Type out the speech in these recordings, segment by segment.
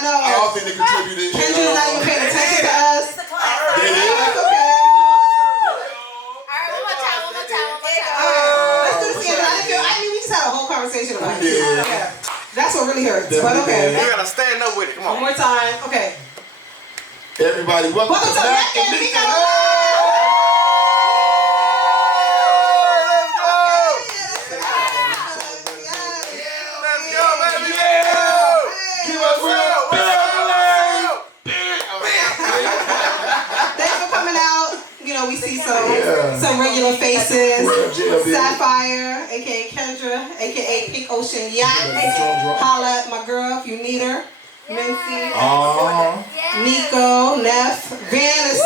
I know. I don't think they contributed. Kendra's not even paying attention to us. It's a class. They did. That's okay. Let's do this again. I mean, we just had a whole conversation about it. Yeah. That's what really hurts. But okay. You gotta stand up with it. Come on. One more time. Okay. Everybody, welcome to Mac Meeka. We see some regular faces. Sapphire, aka Kendra, aka Pink Ocean Yacht. Holla at my girl if you need her. Mincy, Nico, Neff. Van is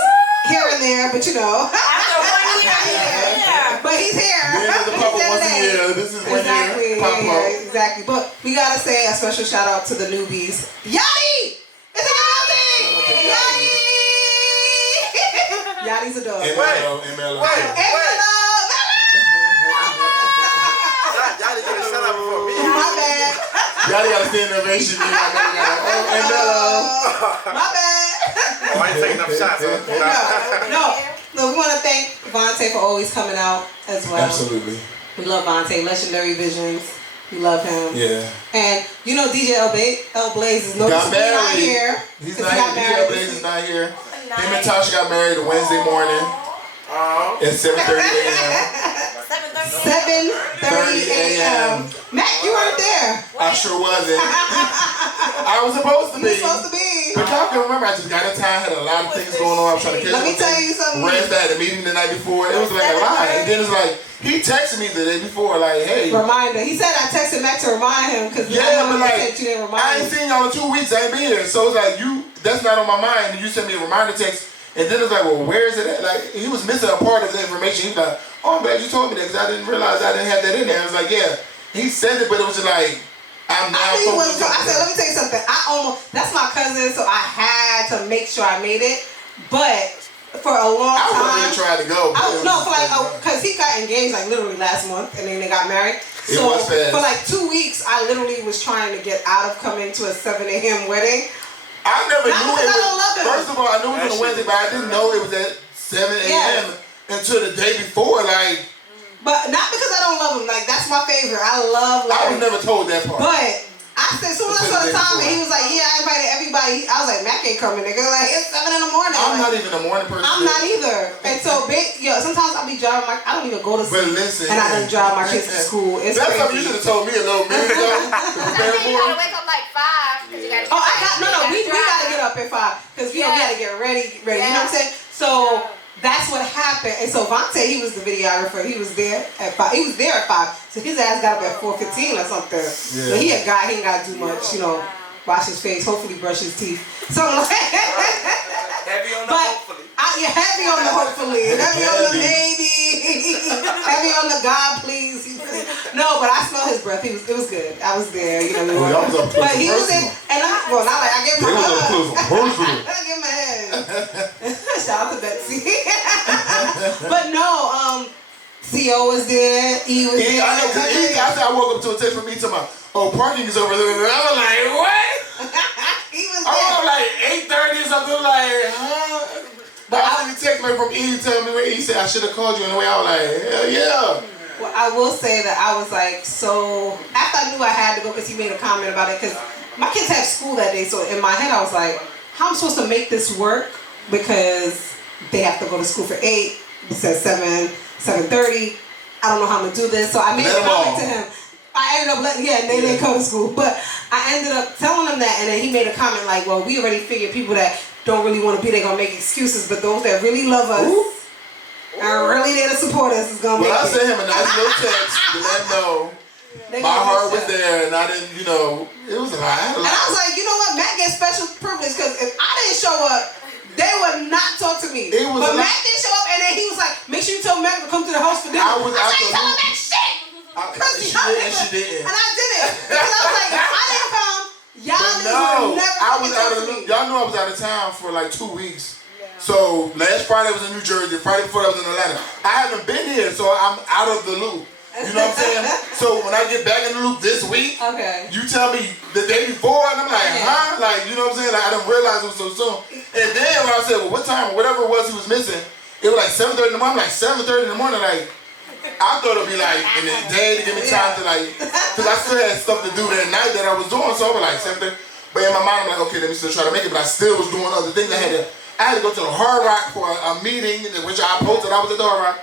here and there, but you know. After 1 year, but he's here. Van is a couple once a year. This is 1 year. Yeah, exactly. But we gotta say a special shout out to the newbies. Yachty! It's in the building! Yachty! Yachty's a dog. MLO. Y'all didn't shut up before me. My bad. Y'all gotta stay in the ovation. My bad. Oh, I ain't taking enough shots. No, we want to thank Vontae for always coming out as well. Absolutely. We love Vontae. Legendary Visions. We love him. Yeah. And you know DJ L Blaze is not here. He's not here. DJ L Blaze is not here. Him and Tasha got married Wednesday morning at 7:30 a.m. 7:30 a.m. Mac, you weren't there. I sure wasn't. I was supposed to be. You were supposed to be. But y'all can remember, I just got in town, had a lot of things going on. I was trying to catch Let me tell you something. Rest, I had a meeting the night before. It was like a lot. And then it's like, he texted me the day before, like, hey. Reminder. He said I texted Mac to remind him because but like, you didn't remind I ain't seen y'all in 2 weeks. I ain't been here. So it's like, that's not on my mind. And you sent me a reminder text. And then it's like, well, where is it at? Like, he was missing a part of the information. He was like, oh, I'm glad you told me that because I didn't realize I didn't have that in there. I was like, yeah. He said it, but it was just like, I'm now focused on I said, let me tell you something. That's my cousin, so I had to make sure I made it. But for a long time. I really tried to go. Because he got engaged like literally last month and then they got married. It was fast. For like 2 weeks, I literally was trying to get out of coming to a 7 a.m. wedding. I never knew it was. I don't love him. First of all, I knew it was on Wednesday, but I didn't know it was at 7 a.m. until the day before. Like, but not because I don't love him. Like, that's my favorite. I love Larry. I was never told that part. But I said, as soon as I saw the time, and he was like, yeah, I invited everybody. I was like, Mac ain't coming, nigga. Like, it's 7 in the morning. I'm not even a morning person. I'm not either. And so, sometimes I'll be driving I don't even go to sleep. But listen. And I don't drive my kids to school. It's that's crazy. something you should have told me a little minute ago. you gotta wake up like 5 because you gotta get we gotta get up at 5 because we gotta get ready. You know what I'm saying? So that's what happened. And so Vontae, he was the videographer. He was there at 5. He was there at 5. So his ass got up at 4:15 or something. Yeah. But he a guy. He ain't gotta do much. You know, wash his face. Hopefully brush his teeth. So like, heavy on the hopefully. Heavy on the hopefully. Heavy on the maybe. Heavy on the God please. No, but I smell his breath. It was good. I was there. You know. But he was in, and I gave him a hug. I gave him a head. Shout out to Betsy. But no, CO was there. E was there. I know, because I woke up to a text from me to my, parking is over there. I was like, what? He was there. I was like 8:30 or something. Like, huh? But I didn't text me from E telling me where he said I should have called you on the way. I was like, hell yeah. Well, I will say that I was like, so after I knew I had to go because he made a comment about it, because my kids have school that day, so in my head I was like, how am I supposed to make this work? Because they have to go to school for 8. It says 7:30. I don't know how I'm gonna do this, so I made a comment to him. I ended up letting, and they didn't go to school, but I ended up telling him that, and then he made a comment like, well, we already figured people that don't really want to be, they're gonna make excuses, but those that really love us, are really there to support us is gonna make it. Well, I sent him a nice little text to let him know my heart was there, and I didn't, it was a lot. And I was like, you know what, Mac gets special privilege, because if I didn't show up, they would not talk to me. But Mac didn't show up, and then he was like, make sure you tell Mac to come to the house for dinner. I ain't telling Mac shit. She didn't. And I did it. Because I was like, if I didn't come, y'all would never talk to me. Y'all knew I was out of town for like 2 weeks. So last Friday I was in New Jersey. Friday before that I was in Atlanta. I haven't been here, so I'm out of the loop. You know what I'm saying? So when I get back in the loop this week, you tell me the day before, and I'm like, huh? Like, you know what I'm saying? Like, I didn't realize it was so soon. And then when I said, well, what time, whatever it was he was missing, it was like 7:30 in the morning. I'm like, 7:30 in the morning, like, I thought it'd be like in the day to give me time to like, because I still had stuff to do that night that I was doing, so I was like 7:30. But in my mind, I'm like, okay, let me still try to make it, but I still was doing other things. I had to go to the Hard Rock for a meeting, which I posted. I was at the Hard Rock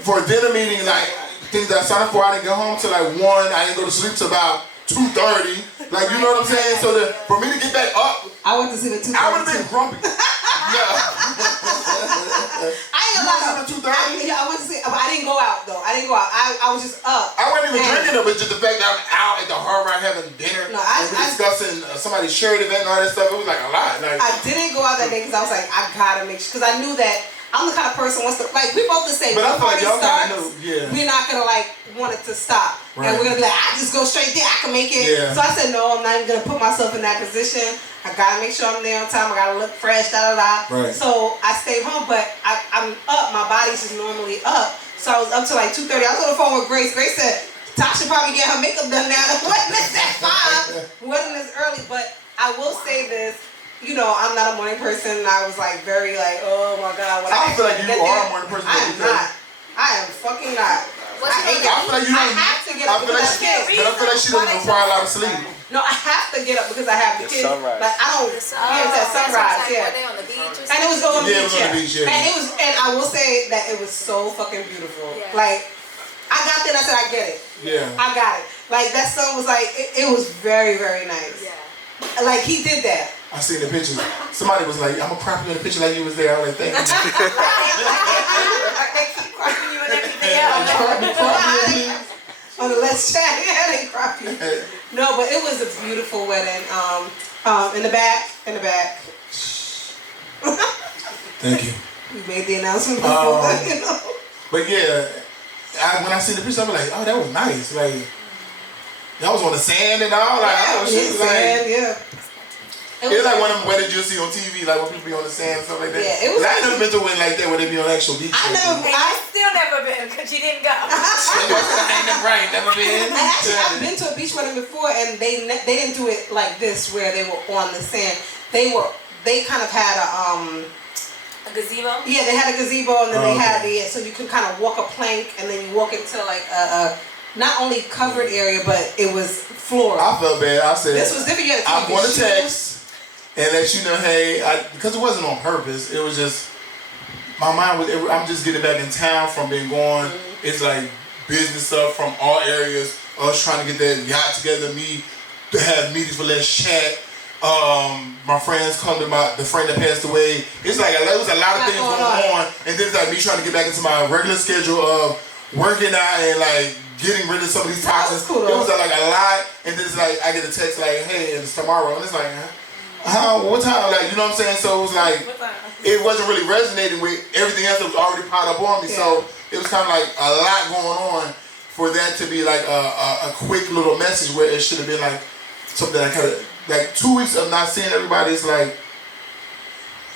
for a dinner meeting, like things that I signed up for. I didn't get home till like 1. I didn't go to sleep till about 2:30. Like, you know what I'm saying? So for me to get back up, I went to see the 2:30. I would have been grumpy. I ain't gonna lie. I went to see, but I didn't go out though. I was just up. I wasn't even drinking it, but just the fact that I'm out at the Hard Rock having dinner, and we're discussing somebody's charity event and all that stuff. It was like a lot. Like, I didn't go out that day because I was like, I gotta make sure, because I knew that I'm the kind of person like we both the same. But I feel like y'all starts, kind of know, we're not gonna like want it to stop, and we're gonna be like, I just go straight there. I can make it. Yeah. So I said, no, I'm not even gonna put myself in that position. I gotta make sure I'm there on time. I gotta look fresh, Right. So I stayed home, but I'm up. My body's just normally up. So I was up till like 2:30. I was on the phone with Grace. Grace said, Tasha probably get her makeup done now. It wasn't at 5. Wasn't as early, but I will say this. You know, I'm not a morning person. And I was like very like, oh my God. I feel like you are a morning person. I am not. I am fucking not. I feel like you don't. I have to get up because I can't. But I feel like she doesn't require a lot of sleep. No, I have to get up because I have the kids. Sunrise. Like I don't. It's at sunrise. Yeah. Were they on the beach or something? And it was on the beach. It was on the beach. Yeah. And I will say that it was so fucking beautiful. Yeah. Like I got there and I said, I get it. Yeah. I got it. Like that sun was like it was very, very nice. Yeah. Like he did that. I seen the pictures. Somebody was like, I'm gonna crop you in the picture like you was there. I was like, thank you. They keep cropping you and everything else. Crop me, On the Let's Chat, yeah, they crop you. No, but it was a beautiful wedding. In the back. Thank you. We made the announcement before, you know. But yeah, when I seen the picture, I was like, oh, that was nice. Like, that was on the sand and all. Like, Yeah, oh, shit. Like, yeah. It's like one of them weddings you'll see on TV, like when people be on the sand and stuff like that. Yeah, it was. I ain't never been to a wedding like that where they be on actual beach. I still never been because you didn't go. Never been. Actually, I've been to a beach wedding before, and they didn't do it like this where they were on the sand. They kind of had a gazebo. Yeah, they had a gazebo, and then they had so you could kind of walk a plank, and then you walk into like a not only covered area, but it was floor. I felt bad. I said this was different. I'm going to text and let you know, hey, because it wasn't on purpose. It was just my mind was. I'm just getting back in town from being gone. Mm-hmm. It's like business stuff from all areas. Us trying to get that yacht together, me to have meetings for Let's Chat. My friends come to the friend that passed away. It's like there was a lot of things going on, and then it's like me trying to get back into my regular schedule of working out and like getting rid of some of these toxins. Cool, it was like a lot, and then it's like I get a text like, hey, it's tomorrow, and it's like, what time? Like, you know what I'm saying? So it was like it wasn't really resonating with everything else that was already piled up on me. Yeah. So it was kind of like a lot going on for that to be like a quick little message where it should have been like something that kind of like 2 weeks of not seeing everybody. It's like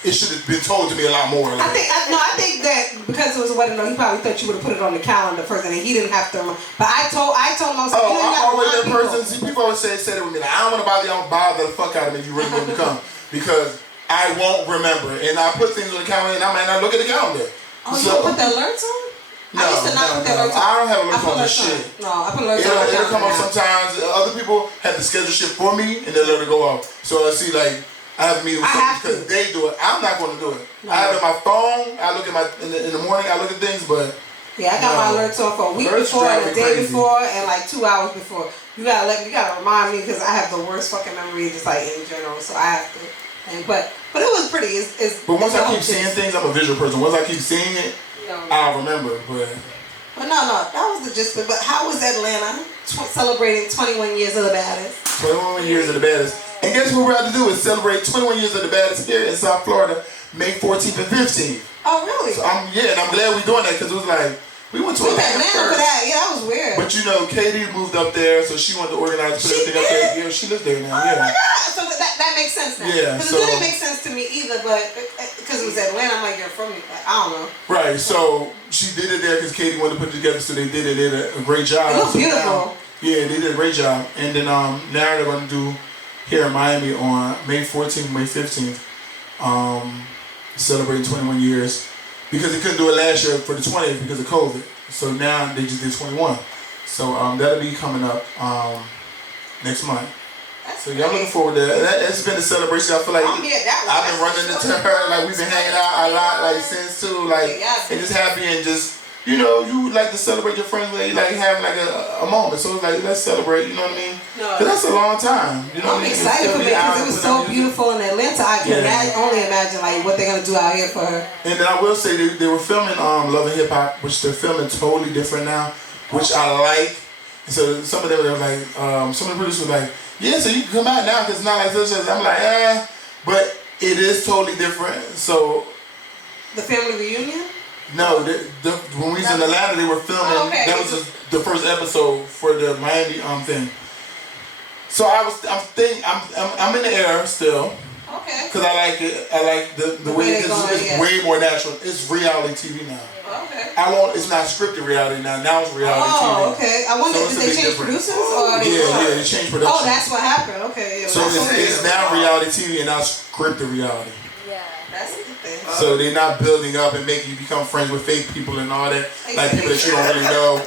it should have been told to me a lot more. Like. I think that because it was a wedding, he probably thought you would have put it on the calendar first, and he didn't have to. But I told him I was like, I'm always that person. See, people always say it with me. Like, I don't want to bother you. I don't bother the fuck out of me if you really want to come because I won't remember. And I put things on the calendar, and I might not look at the calendar. Oh, you don't put the alerts on? No, I used to not put the alerts on. I don't have alerts on this shit. No, I put alerts on. It'll come up sometimes. Other people have to schedule shit for me, and they let it go off. So I see like. I have a meeting with somebody because they do it. I'm not going to do it. No. I have it on my phone. I look at in the morning. I look at things, but yeah, I got my alerts on for a week before, and a day before, and like 2 hours before. You gotta remind me because I have the worst fucking memory, just like in general. So I have to. But it was pretty. But once I keep seeing things, I'm a visual person. Once I keep seeing it, I'll remember. But no, that was the gist. But how was Atlanta celebrating 21 years of the baddest? 21 years of the baddest. And guess what we're about to do is celebrate 21 years of the baddest here in South Florida, May 14th and 15th. Oh, really? So and I'm glad we're doing that because it was like, we went to Atlanta for that. Yeah, that was weird. But you know, Katie moved up there, so she wanted to organize, put everything up there. Yeah, she lives there now. Oh my God! So that makes sense now. Yeah. Because it didn't make sense to me either, but because it was Atlanta, I'm like, you're from me. Like, I don't know. Right. So she did it there because Katie wanted to put it together, so they did it. They did a great job. It was beautiful. Yeah, they did a great job. And then now they're going to do here in Miami on May 14th, May 15th, celebrating 21 years. Because they couldn't do it last year for the 20th because of COVID. So now they just did 21. So that'll be coming up next month. So y'all looking forward to that. It's been a celebration. I feel like I've been running into her. Like we've been hanging out a lot like since too. Like and just happy and just you know you like to celebrate your friends. Like having like a moment. So it's like let's celebrate. You know what I mean? Because that's a long time. You know what I mean? I'm excited for it because it was so beautiful in Atlanta. I can only imagine like what they're gonna do out here for her. And then I will say they were filming Love and Hip Hop, which they're filming totally different now, which I like. And so some of them were like, some of the producers were like, yeah, so you can come out now because it's not like this. I'm like, but it is totally different. So the family reunion? No, when we was in Atlanta, they were filming. Oh, okay. That was the first episode for the Miami thing. So I'm in the air still. Okay. Because I like it. I like the way it's way more natural. It's reality TV now. Okay. It's not scripted reality now. Now it's reality TV. Oh, okay. I wonder if they changed producers or they changed production. Oh, that's what happened. Okay. Yeah, so it's now reality TV and not scripted reality. Yeah, that's the thing. So they're not building up and making you become friends with fake people and all that, like people that you don't really know.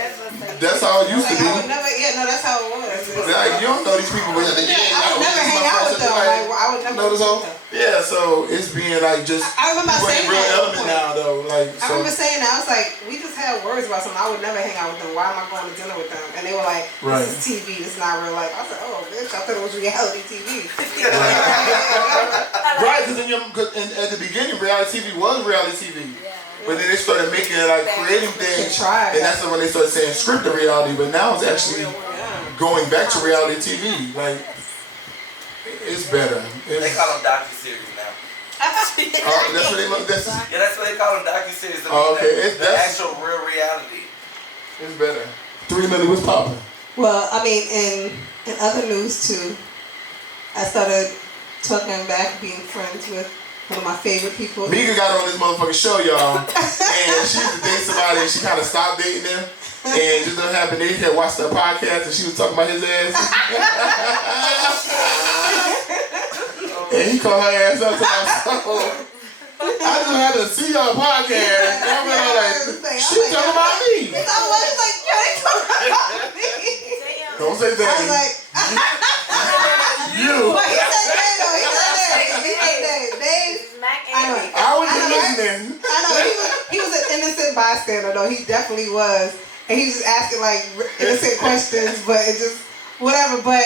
That's how it used to be. I would never. Yeah, no, that's how it was. Like, you don't know these people, but I would never hang out with them. Like, I would never. Know this whole? Yeah, so it's being like just. I remember saying real that. Element now though, like. I remember saying that. I was like, we just had words about something. I would never hang out with them. Why am I going to dinner with them? And they were like, this is TV. This is not real life. I was like, oh, bitch, I thought it was reality TV. Right, because at the beginning, reality TV was reality TV. Yeah. But then they started making it like creating things, and that's when they started saying scripted reality. But now it's actually going back to reality TV. Like it's better. They call them docu-series now. That's what they look. That's what they call them docu-series. Oh, okay, the actual real reality. It's better. 3 Million was popping. Well, I mean, in other news too, I started talking back, being friends with one of my favorite people. Meeka got on this motherfucking show, y'all, and she used to date somebody, and she kind of stopped dating him. And just didn't happen. They had watched her podcast, and she was talking about his ass. And he called her ass up to myself. I just had to see your podcast. And I'm like, she talking about me. He's like, yo, they talking about me. Don't say that. I was like, you. But he said that though. He said that. I was just listening. I know he was an innocent bystander though. He definitely was, and he was just asking like innocent questions, but it just whatever. But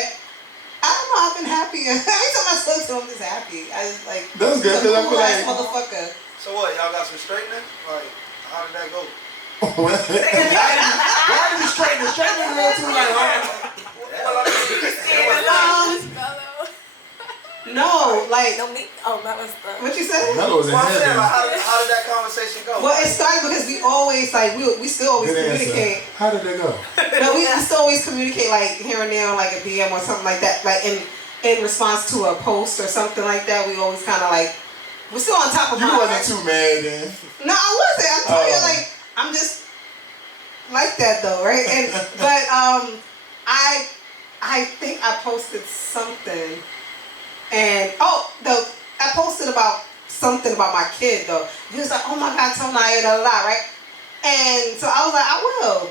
I don't know. I've been happy. Every time I spoke to him, I'm just happy. I just like that's good because I feel like motherfucker. So what? Y'all got some straightening? Like how did that go? Why did you straighten? Straightening real too like No, like that was what you said? That was how did that conversation go? Well, it started because we always like we still always communicate. How did that go? No, we still always communicate like here and there on like a DM or something like that. Like in response to a post or something like that, we always kind of like we're still on top of. You wasn't too mad then. No, I wasn't. I'm telling you, like I'm just like that though, right? And but I think I posted something. And I posted about something about my kid though. He was like, "Oh my God, tell Naya da, right?" And so I was like, "I will."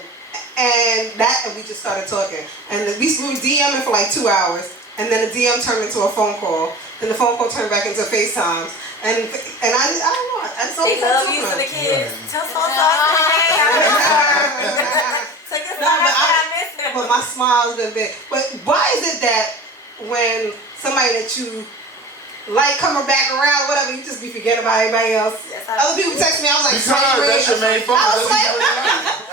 And we just started talking, and we were DMing for like 2 hours, and then the DM turned into a phone call, then the phone call turned back into FaceTimes, and I don't know. I just they love using the kids. Tell but my smile's been big. But why is it that when somebody that you like coming back around, whatever, you just be forgetting about everybody else? Other people text me, I was like, because that's your main focus. I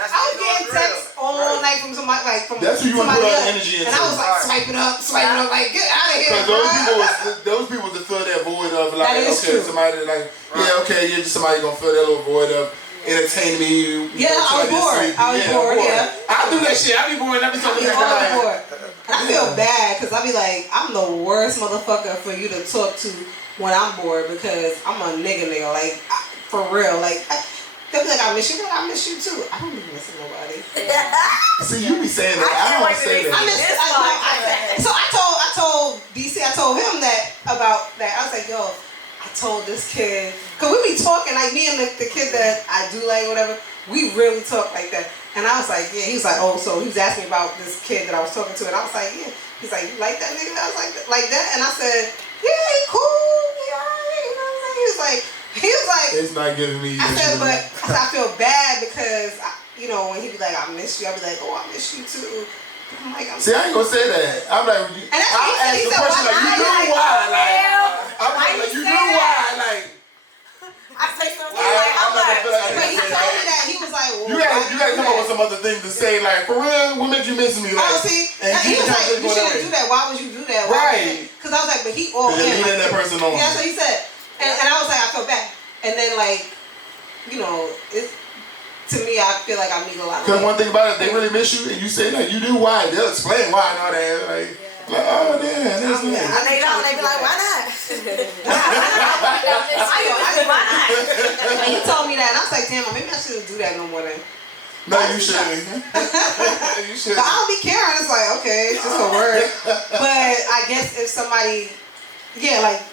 was getting texts all night from somebody, like from that's who you want to put all energy into. And I was like, swiping up, like, get out of here. Because those people to fill that void of like, okay, true. Somebody like, yeah, okay, you're just somebody gonna fill that little void of entertaining me. Yeah, I was bored. I do that shit. I be bored. I be talking bored. And I feel bad because I be like, I'm the worst motherfucker for you to talk to when I'm bored because I'm a nigga. Like, for real. Like, they'll be like, I miss you. I miss you too. I don't be missing nobody. See, you be saying that. I don't say that. So I told DC, told him that about that. I was like, yo, I told this kid, cause we be talking like me and the kid that I do like whatever. We really talk like that. And I was like, yeah. He was like, oh, so he was asking me about this kid that I was talking to, and I was like, yeah. He's like, you like that nigga? I was like that, and I said, yeah, he cool, he alright. You know what I'm saying? He was like, it's not giving me. I said, but I feel bad because you know when he be like, I miss you, I be like, oh, I miss you too. I'm like, see, I ain't gonna say that. I'm like, and that's what I asked the question like, you knew why? Like, I'm like, you knew why? Like. I say something but he told me that he was like, well, you gotta come up with some other things to say, like, for real, what made you miss me? Like, oh, see, and he was like, you shouldn't do that. Why would you do that? Right. Because I was like, but he all in. Leading that person on. Yeah, that's what he said. And I was like, I feel bad. And then like, you know, it's to me, I feel like I meet a lot of. Because one thing about it, they really miss you, and you say like, you knew why. They'll explain why and all that. Like, oh damn, that's nice. And they don't. They be like, why not? Why not? And he told me that, and I was like, damn, maybe I shouldn't do that no more then. No, you shouldn't. You shouldn't. But I don't be caring. It's like, okay, it's just a word. But I guess if somebody, yeah, like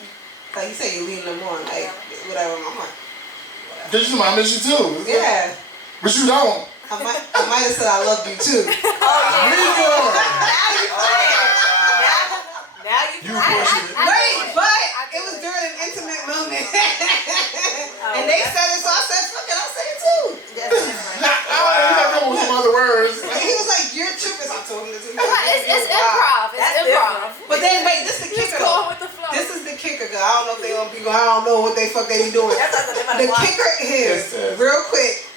you say, you're leading them on, like whatever, I'm on. Cause you might miss you too. Yeah. But you don't. I might have said I love you too. Me too. Now you bullshit. Wait, but it was during an intimate moment. And they said it, so I said, fuck it, I'll say it too. You gotta come with some other words. And he was like, you're tripping. I told him this. It's improv. It's improv. But then, wait, this is the kicker. This is the kicker, girl. I don't know if they gonna be going, I don't know what they fuck they be doing. The kicker is, real quick,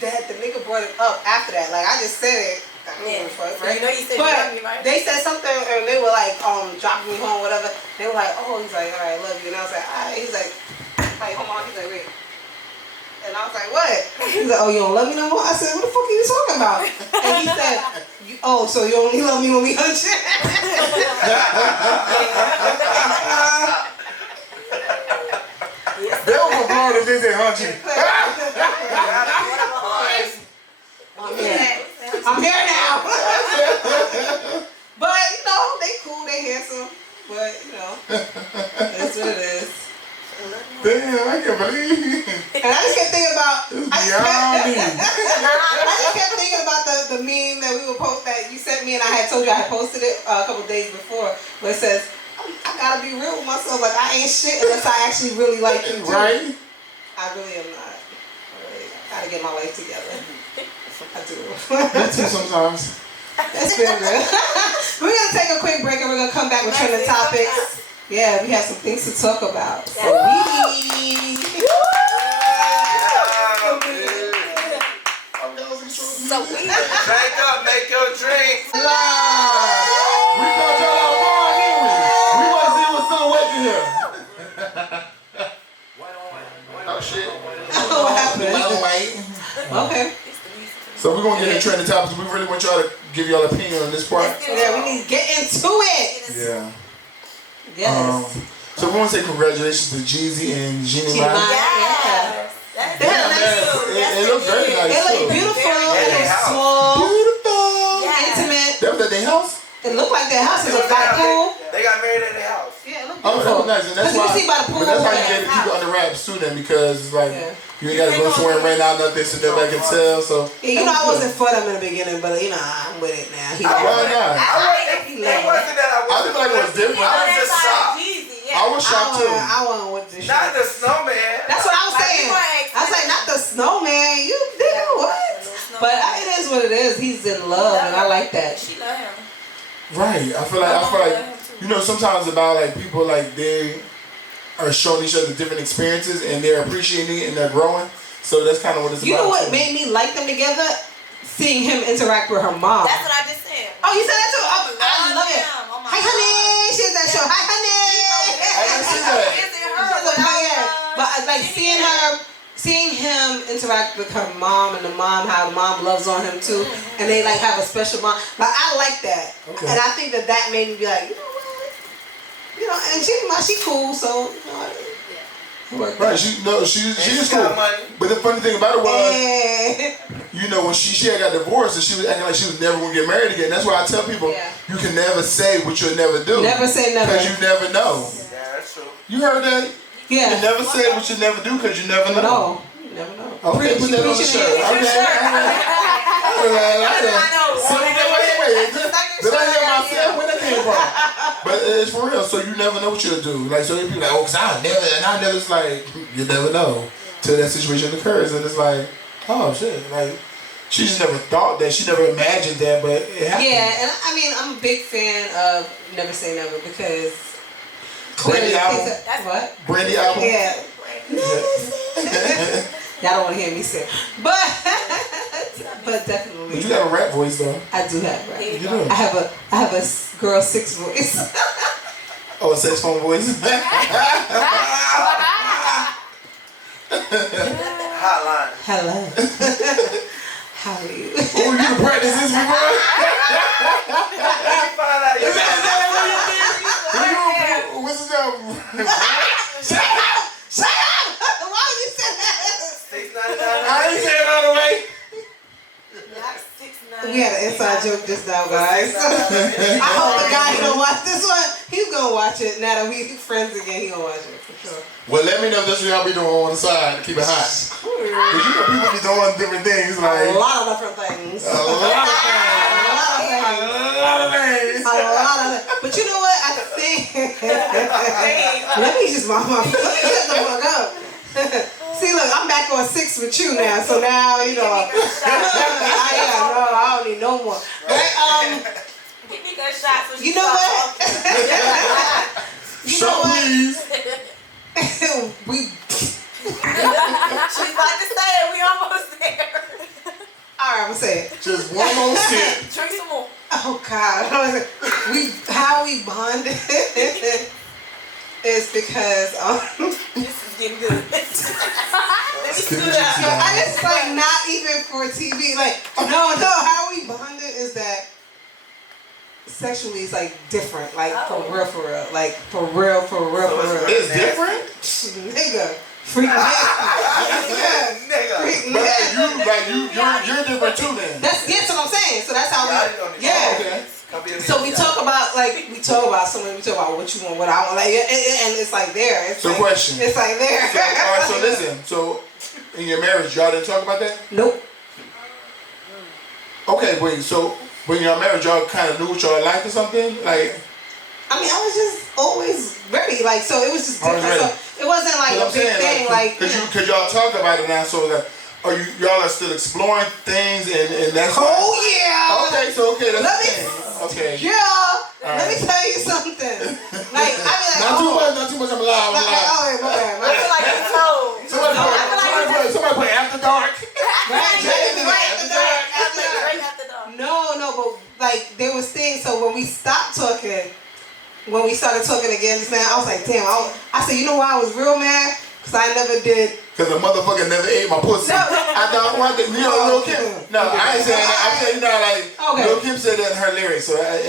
that the nigga brought it up after that. Like, I just said it. Yeah. Right? You know you said but you right? they said something and they were like dropping me home, whatever. They were like, oh, he's like, all right, I love you. And I was like, all right. He's like, hold on. He's like, wait. And I was like, what? He's like, oh, you don't love me no more? I said, what the fuck are you talking about? And he said, oh, so you only love me when we hunt you? They don't blow if they say hunt you. I'm here now. But, you know, they cool, they handsome. But, you know, that's what it is. Damn, I can't believe it. And I just kept thinking about... Beyond me. I just kept thinking about the meme that we would post that you sent me, and I had told you I had posted it a couple days before, where it says, I gotta be real with myself. Like, I ain't shit unless I actually really like you. Right? I really am not. I gotta get my life together. I do. Me too sometimes. That's been real. We're gonna take a quick break and we're gonna come back with trending topics. Yeah, we have some things to talk about. Saweetie. Drink up, make your drink. We thought y'all out bar, didn't we? We want to see what's still waiting here. Oh shit. What happened? White. Okay. So we're gonna get into trending topics. We really want y'all to give y'all an opinion on this part. Yeah, we need to get into it. Yeah. Yes. So we want to say congratulations to Jeezy and Jeannie Mai. Yes. It looks very nice. It looked beautiful. It looked small. Beautiful. Intimate. That was at their house? It looked like their house. It was like cool. They got married at their house. Yeah, it looked Oh, beautiful. that was nice. And that's Because you why, can see by the pool. but that's why you get the people under wraps too then, because like you ain't gotta go somewhere right now, nothing, so nobody can tell. So yeah, you know, I wasn't for them in the beginning, but you know, I'm with it now. why not? It wasn't that I I feel like it was different. I was just shocked. I was shocked too. I wasn't with this shit. Not the snowman. That's what I was saying. I was like, not the snowman. You nigga, what? But it is what it is. He's in love, and I like that. She love him. Right. I feel like you know, sometimes about like people like they are showing each other different experiences and they're appreciating it and they're growing. So that's kind of what it's You about. know what too. made me like them together? Seeing him interact with her mom. That's what I just said. Oh, you said that too? Oh, I love it. Oh Hi, honey. She has that show. Hi, honey. I didn't see that. But like seeing him interact with her mom and the mom, how the mom loves on him too, and they like have a special bond. Like I like that, and I think that made me be like, you know what, and she cool, so you know. Right, she is cool. But the funny thing about it was, you know, when she had got divorced and she was acting like she was never gonna get married again. That's why I tell people, you can never say what you'll never do. Never say never. Because you never know. Yeah, that's true. You heard that? Yeah. You never say what you never do because you never know. No, you never know. Okay, put that on the shirt. Did I hear myself? Where that came from? But it's for real. So you never know what you'll do. Like, so if you're like, oh, cause I never, it's like, you never know till that situation occurs, and it's like, oh shit, like. She just never thought that. She never imagined that, but it happened. Yeah, and I mean, I'm a big fan of Never Say Never because. Brandy album. What? Brandy album. Yeah. Y'all don't want to hear me sing, but definitely. But you got a rap voice though. I do have rap. You do. I have a girl 6 voice. Oh, a saxophone voice. Hotline. Hello. How are you? Oh, you can practice this before? What's his name? Shut up! Why would you say that? $6.99. I ain't saying it all the way. We had an inside joke just now, guys. I hope the guy gonna watch this one. He's gonna watch it now that we friends again. He gonna watch it for sure. Well, let me know if that's what y'all be doing on the side to keep it hot. Cause you know people be doing different things like a lot of different things. A lot of things. But you know what? I think. Let me just mop my foot. Shut the fuck up. See, look, I'm back on 6 with you now, so now you know. I don't need no more. Right? Give me that shot. So you know what? You know what? We. She's about to say it. We almost there. All right, I'm gonna say it. Just one more sip. Drink some more. Oh God, how we bonded is because this is getting good. Let me scoot up. I just like not even for TV. Like no, how we bonded is that sexually it's like different. Like for real. Like for real. It's different? Nigga. Freak nigga. But you're different too then. That's what I'm saying. So that's how we Okay. So we talk about something. We talk about what you want, what I want, like, and it's like there. It's so like, question. It's like there. So, all right. So listen. So in your marriage, y'all didn't talk about that? Nope. Okay, wait. So when y'all married, y'all kind of knew what y'all liked or something, like. I mean, I was just always ready, like, so it was just different. So it wasn't like a big thing, like. Cause y'all talk about it now, so that. Are y'all are still exploring things and that's. Oh yeah. Okay, so that's let me. Okay. Yeah. Right. Let me tell you something. Like I mean, like, not too much. I'm live. I feel like you told. Somebody put After Dark. After dark. No, but like there was things. So when we stopped talking, when we started talking again just now, I was like, damn. I said, you know why I was real mad? Cause I never did. Cause the motherfucker never ate my pussy. No. I don't want to. You know, Lil Kim. No, I ain't saying that. I'm saying like Lil Kim said that in her lyrics. So I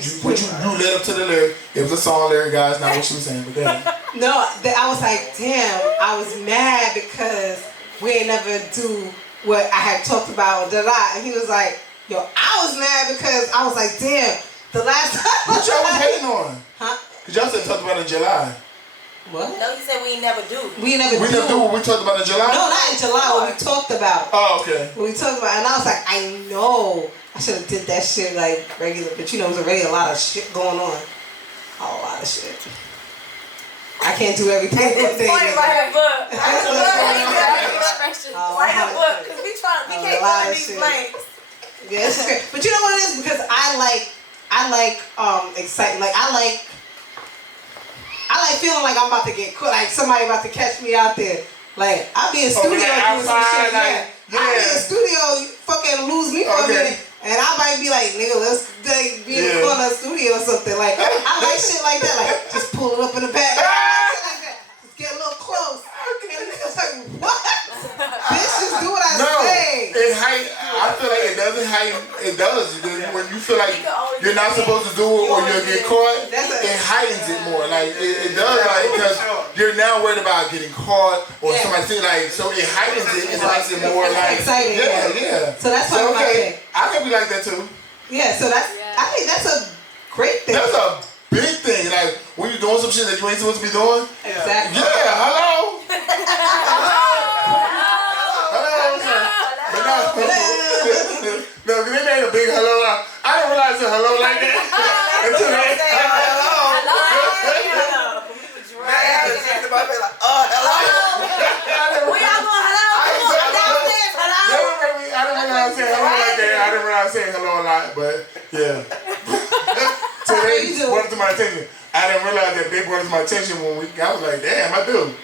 just you led up to the lyric. It was a song lyric, guys. Not what she was saying, but then. No, I was like, damn. I was mad because we ain't never do what I had talked about. And he was like, yo, I was mad because I was like, damn. The last time. What y'all was hating on? Huh? Cause y'all said talked about it in July. What? No, you said we never do. We never do what we talked about in July? No, not in July, what we talked about. Oh, okay. What we talked about, and I was like, I know I should have did that shit like regular, but you know, there's already a lot of shit going on. A lot of shit. I can't do everything. Write a book. Write a book, because we can't fill in these blanks. Yeah, it's great. But you know what it is? Because I like excitement. Like I like feeling like I'm about to get caught, like somebody about to catch me out there. Like I'll be in studio doing some shit. I'll be in studio, you fucking lose me for a minute, and I might be like, nigga, let's be in the corner of the studio or something. Like I like shit like that. Like just pull it up in the back. Just get a little close. And niggas like, what? Bitch, just do what I say. I feel like it doesn't heighten. It does. When you feel like you're not supposed to do it or you'll get caught, it it heightens it more. Like it does, like because you're now worried about getting caught or somebody saying like, so it heightens it and makes it more like exciting. Yeah. So that's why I could be like that too. Yeah, so I think that's a great thing. That's a big thing. Like when you're doing some shit that you ain't supposed to be doing. Exactly. Yeah. Hello. No, they made a big hello. I didn't realize a hello like that until they hello. Man, I had to think about it like, hello. We all going hello. I didn't realize saying hello like that. I didn't realize saying hello a lot, but yeah. So they brought it to my attention. I didn't realize that they brought it to my attention when I was like, damn, I do.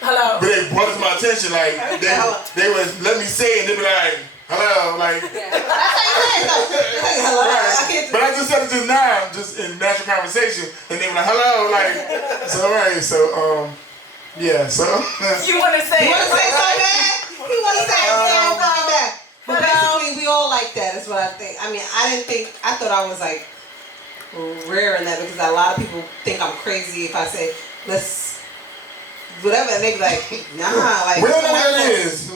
Hello. But they brought it to my attention, like they was let me say it, and they be like, hello, like. That's how you say it. Hello. Right. But I just said it just now, just in natural conversation, and they were like, hello, like. So alright, so yeah, so. You want to say? You want to say so bad? You want to say so bad? But basically, we all like that. Is what I think. I mean, I thought I was like rare in that because a lot of people think I'm crazy if I say let's. Whatever, and they be like, nah, like. We don't know what it is.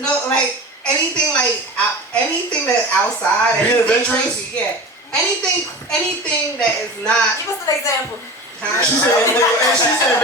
No, like anything that outside. Being adventurous. Crazy, yeah. Anything that is not. Give us an example. She said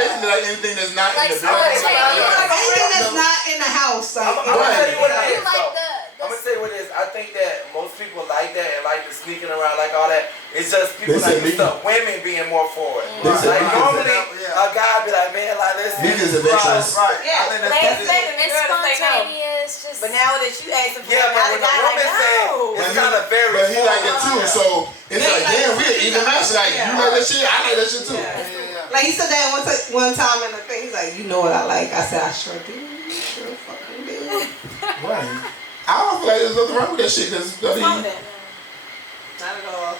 basically like anything that's not in the building. Anything that's not in the house. Like, I'm gonna tell you what it is. Like I'm gonna tell you what it is. I think that most people like that and like the sneaking around, like all that. It's just people like stuff. Women being more forward. Like normally, a guy be like, man, like this. Niggas adventurous. Right. Yeah. It's spontaneous. Just But now that you ask him, Yeah, but when the woman said, it's kind of very. But he like it too, so it's like, damn, we an even match. Like you like that shit, I like that shit too. Like he said that one time in the thing. He's like, you know what I like? I said, I sure do. Sure fucking do. Right. I don't feel like there's nothing wrong with that shit because I mean, Not at all.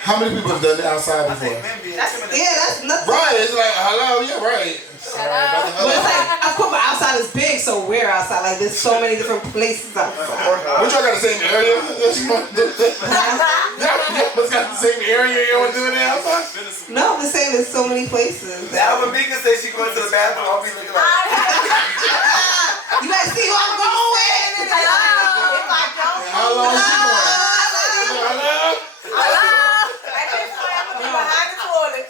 how many people have done it outside before? That's nothing. Right, it's like hello, yeah, right. But it's like, of course, but outside is big, so we're outside. Like, there's so many different places outside. What y'all got the same area? Yeah, but got the same area you want to do it outside? No, I'm just saying there's so many places. Now when Meeka says she going to the bathroom, I'll be looking like. You guys see who I'm going with? How long is she going? Hello?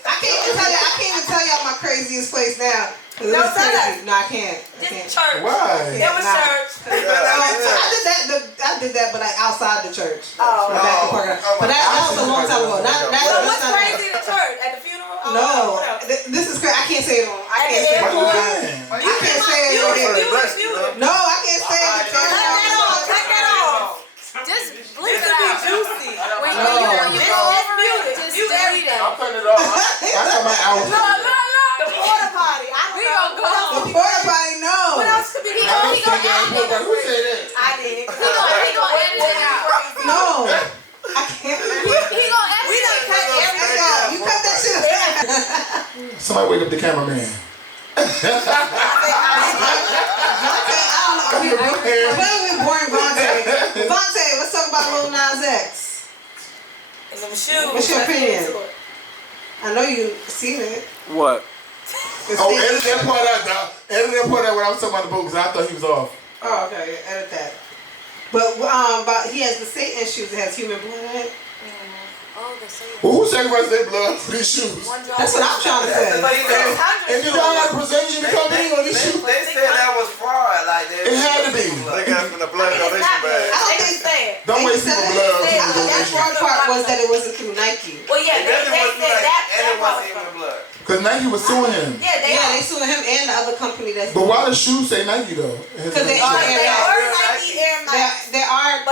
I can't even tell y'all my craziest place now. No, tell us. No, I can't. Just church. Why? It was church. I did that, but like outside the church. Oh. But that was a long time ago. What's crazy at church? At the funeral? No, this is crazy. I can't say it on. I can't say it on. I can't say it on here. No, I can't say it on. Cut that off. just This bleep it would be out. juicy. When No. you go over it, just delete it. I'm cutting it off. I got my hours. The porta potty. We gonna go The home. porta potty, no. What else could be? He gonna edit it. Who said that? I did. He gonna edit it out. No. I can't. He gonna edit We done it. cut everything Yo, out. you cut that shit out. Somebody wake up the cameraman. Boring Vontae. Vontae, let's talk about Lil Nas X. And them shoes. What's your opinion? I know you seen it. What? Edit that part out, dog. Edit that part out when I was talking about the book because I thought he was off. Oh, okay. Edit that. But he has the Satan shoes that has human blood in it. Oh, the same. Well, who sacrificed their blood for these shoes? That's what I'm trying to say. And did y'all got a percentage in the company on these shoes? They said that was fraud. Like It had to be. They got from the blood donation bag. I don't think Don't waste people's blood. that part was that it wasn't through Nike. Well, yeah, they said that. And it wasn't even blood. Because Nike was suing him. Yeah, They sued him and the other company that's. But why the shoes say Nike though? Because they are They Air are Max. Nike Air Max. They are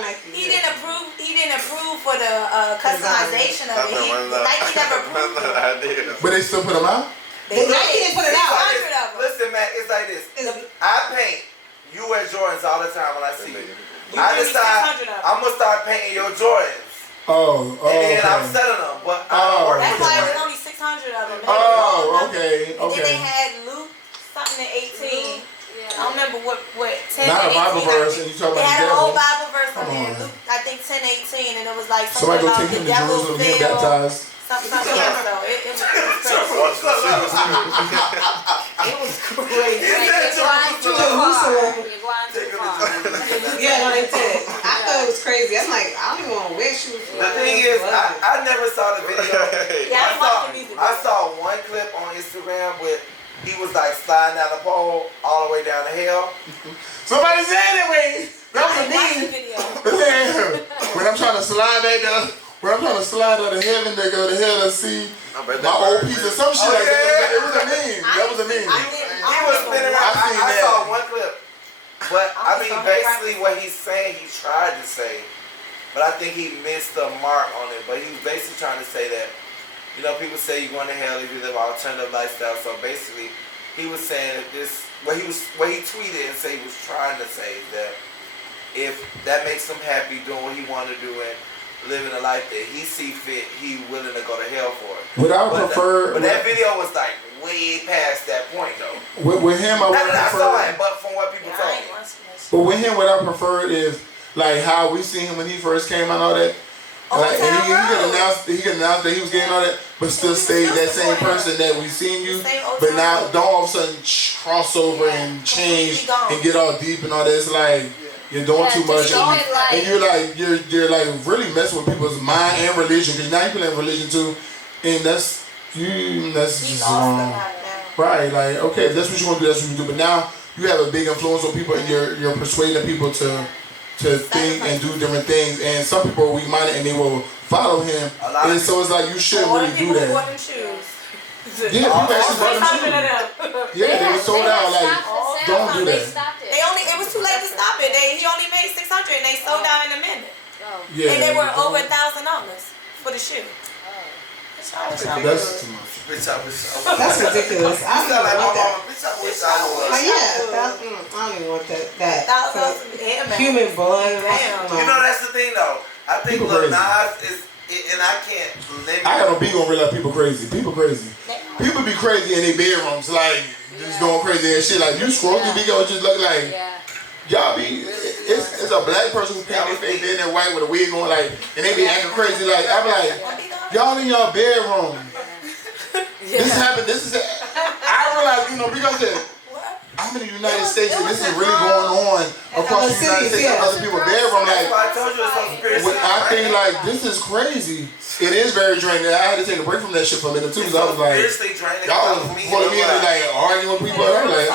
Nike. He didn't approve. He didn't approve for the customization of it. Nike never approved it. But they still put them out? Nike didn't put it out. Listen, man, it's like this. I paint. You wear Jordans all the time when I see you. I decide I'm gonna start painting your Jordans. Oh, And then I'm selling them, but I don't work That's with why them. it was only 600 of them. Okay. And then they had Luke something in 18. I don't remember what 10 Not a and Bible 18. verse, and you talking They about had the a whole devil. Bible verse on there. on. Luke, I think 10, 18, and it was like Somebody something go about take the him to devil Jerusalem and get fell. baptized. Something else though. It was crazy. It was crazy. Yeah, no, they did. I thought it was crazy. I'm like, I don't even want to wear shoes. The thing is, I never saw the video. Yeah, I saw one clip on Instagram with he was like sliding down the pole all the way down the hill. Somebody said it, wait. That was me. When I'm trying to slide back down, when I'm trying to slide out of heaven to go to hell to see my old piece of some shit like that. It was a meme. That was a meme. He was spinning around. I saw one clip. But I mean, basically what he's saying, he tried to say, but I think he missed the mark on it. But he was basically trying to say that, you know, people say you're going to hell if you live an alternative lifestyle. So basically, he was saying that this, what he tweeted and said he was trying to say is that if that makes him happy doing what he wanted to do and living a life that he see fit, he willing to go to hell for it. But that video was like way past that point though. With him, I would prefer. I saw it, but from what people told me. But with him, what I prefer is like how we seen him when he first came out, all that. Like, and he could announce that he was getting all that, but still stay that same person that we seen you. But now don't all of a sudden cross over and change and get all deep and all that. It's like you're doing too much, and you're like really messing with people's mind and religion, because now you play religion too, and that's just wrong. Right? Like, okay, if that's what you want to do, that's what you do. But now you have a big influence on people, and you're persuading people to think and do different things, and some people are weak-minded and they will follow him, and so it's like you shouldn't really do that. Yeah, people actually bought them shoes. Yeah, they were sold out. Like, don't do that. It was too late to stop it. He only made $600 and they sold out in a minute. Yeah, and they were over $1,000 for the shoe. That's too much. That's ridiculous. I don't even want that. I don't even want that. Human blood. You know, that's the thing though. I think Lil Nas is, and I can't limit. I got no beat on realize people crazy. People crazy. People be crazy in their bedrooms, like just going crazy and shit. Like you scroll through videos, just look like y'all be. It's a black person who paint their face in there white with a wig on, like, and they be acting crazy. Like I'm like, y'all in your bedroom. This happened. This is. I realize, you know, because I'm in the United States and this is really going on across the United States in other people's bedroom. Like, I think like this is crazy. It is very draining. I had to take a break from that shit for a minute too, because I was like, y'all pulling me into like arguing with people. I'm like,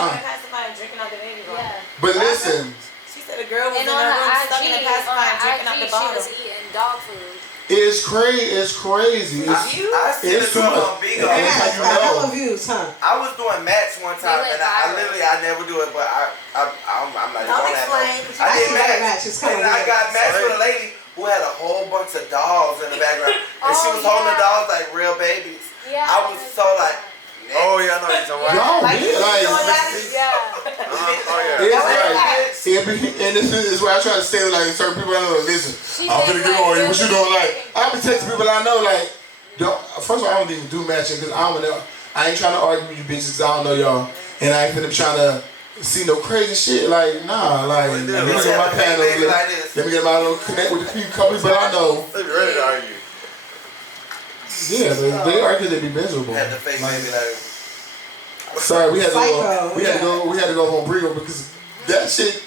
But listen. She said a girl was in her room stuck in a pacifier drinking out the bottle. She was eating dog food. It's crazy. It's crazy. It's too much. Hella views, huh? I was doing match one time, and I never do it, but I'm not going that. I did match, and I got matched with a lady who had a whole bunch of dolls in the background, and she was holding the dolls like real babies. Yeah. I was so like. Oh yeah, I know you're talking about. And this is where I try to stay with like certain people I know. Listen, I'm gonna get on you. What you doing? Like I be texting people I know. Like, first of all, I don't even do matching because I ain't trying to argue with you bitches. Cause I don't know y'all, and I ain't finna trying to see no crazy shit. Like nah, like let me get my panel. Let me get my little connect with the few companies, but I know. They be ready to argue. Yeah, they argue they be miserable. Had to fake maybe like. Sorry, we had to go home Brigo because that shit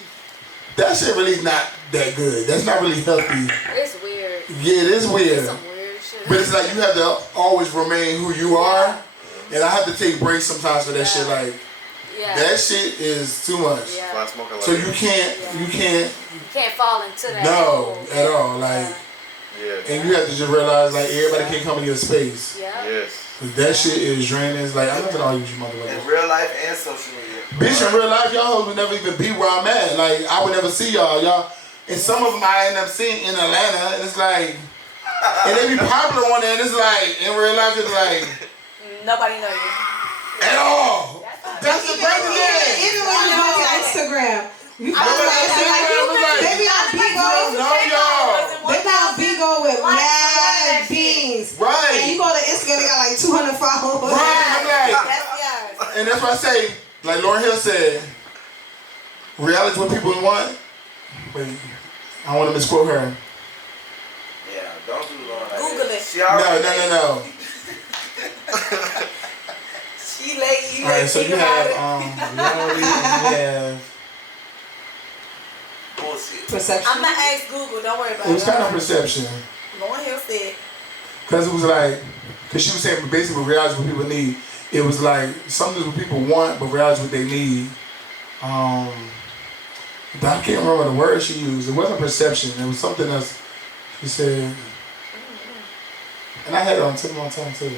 really not that good. That's not really healthy. It's weird. Yeah, it is weird. It's some weird shit. But it's like you have to always remain who you are, and I have to take breaks sometimes for that shit. Like that shit is too much. Yeah. So you can't fall into that. No, at all. Like. And you have to just realize, like, everybody can't come in your space. Yeah. Yes. That shit is draining. It's like, I'm not gonna argue with you, motherfucker. In real life and social media. Bitch, in real life, y'all hoes would never even be where I'm at. Like, I would never see y'all. And some of them I end up seeing in Atlanta, and it's like, and they be popular on there, and it's like, in real life, it's like, nobody knows you. At all. That's the crazy thing. Even when you go to Instagram. You feel like they be on Bigo. No, y'all. They be on Bigo with mad beans. Right. And you go to Instagram, they got like 200 followers. Right. I'm like, and that's why I say, like Lauryn Hill said, reality is what people want. Wait, I want to misquote her. Yeah, don't do Lauryn. Google it. No. She late. You Alright, so you have reality, you have Bullshit. Perception. I'm gonna ask Google. Don't worry about it. it was kind of perception. Lauren Hill said. Because it was like, because she was saying basically what reality is what people need. It was like something what people want, but reality is what they need. I can't remember the word she used. It wasn't perception. It was something else. She said, and I had it on tip of my tongue too.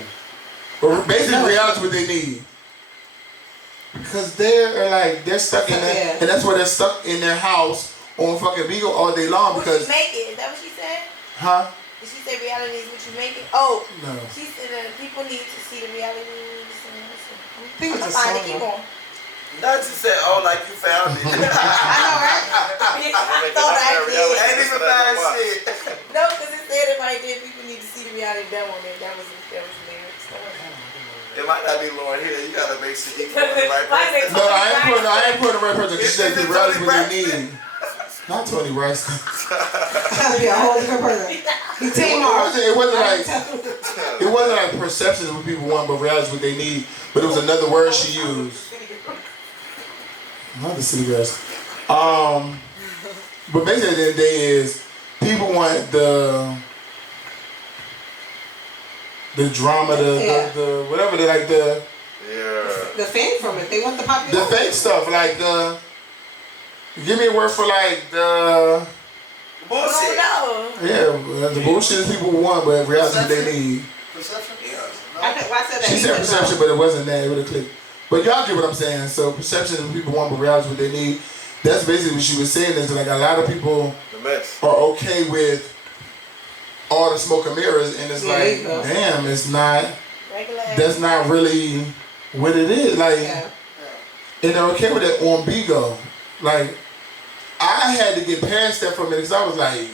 But basically, reality is what they need. Because they're stuck in there, and that's why they're stuck in their house on fucking Beagle all day long. Because what you make it? Is that what she said? Huh? Did she say reality is what you make it? Oh, no. She said that people need to see the reality. I think it's a find song. it. Keep on. Not just say, oh, like you found it. I know, right? I thought I did. Ain't even found shit. No, because it said it right there. People need to see the reality of that one. That was lyrics. It might not be Lauren Hill. You gotta make sure you put the right person. No, I ain't putting the right person. She said the reality is what they need. Not Tony Braxton. Gotta be a whole different person. It wasn't like perception of what people want, but reality is what they need. But it was another word she used. Not the city girls. But basically, at the end of the day is people want the drama, the whatever they like the fame from it. They want the popularity. The fake stuff, like the. Give me a word for like the bullshit. Yeah, the bullshit people want, but reality they need. Perception? Yeah. I said that. She said perception, but it wasn't that. It would have clicked. But y'all get what I'm saying. So perception is what people want, but reality is what they need. That's basically what she was saying. Is like a lot of people are okay with all the smoke and mirrors, and it's like, damn, it's not. That's not really what it is. Like, and they're okay with it on Bigo. Like, I had to get past that for a minute because I was like,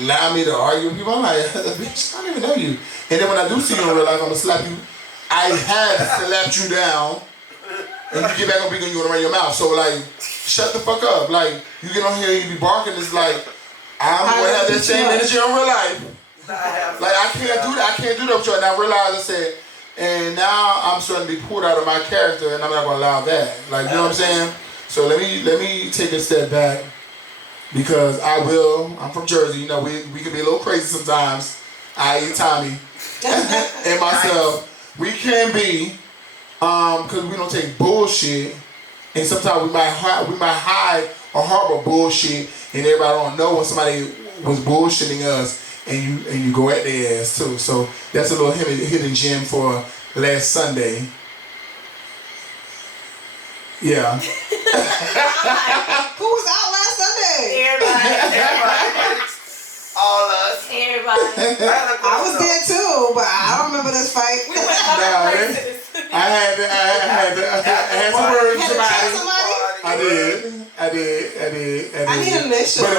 allow me to argue with people. I'm like, bitch, I don't even know you. And then when I do see you in real life, I'm gonna slap you. I have slapped you down, and you get back on Bigo and you wanna run your mouth. So like, shut the fuck up. Like, you get on here and you be barking. It's like, I'm gonna have that same energy in real life. Like, I can't do that. I can't do that with you. And I realized, I said, and now I'm starting to be pulled out of my character, and I'm not gonna allow that. Like, you know what I'm saying? So let me take a step back, because I'm from Jersey, you know, we can be a little crazy sometimes. Tommy and myself, we can be, because we don't take bullshit, and sometimes we might hide or harbor bullshit, and everybody don't know when somebody was bullshitting us, and you go at their ass too. So that's a little hidden gem for last Sunday. Yeah. Who was out last Sunday? Everybody. All us. Everybody. I was there too, but I don't remember this fight. We went other places. I had some words with somebody. I did. I need a list. But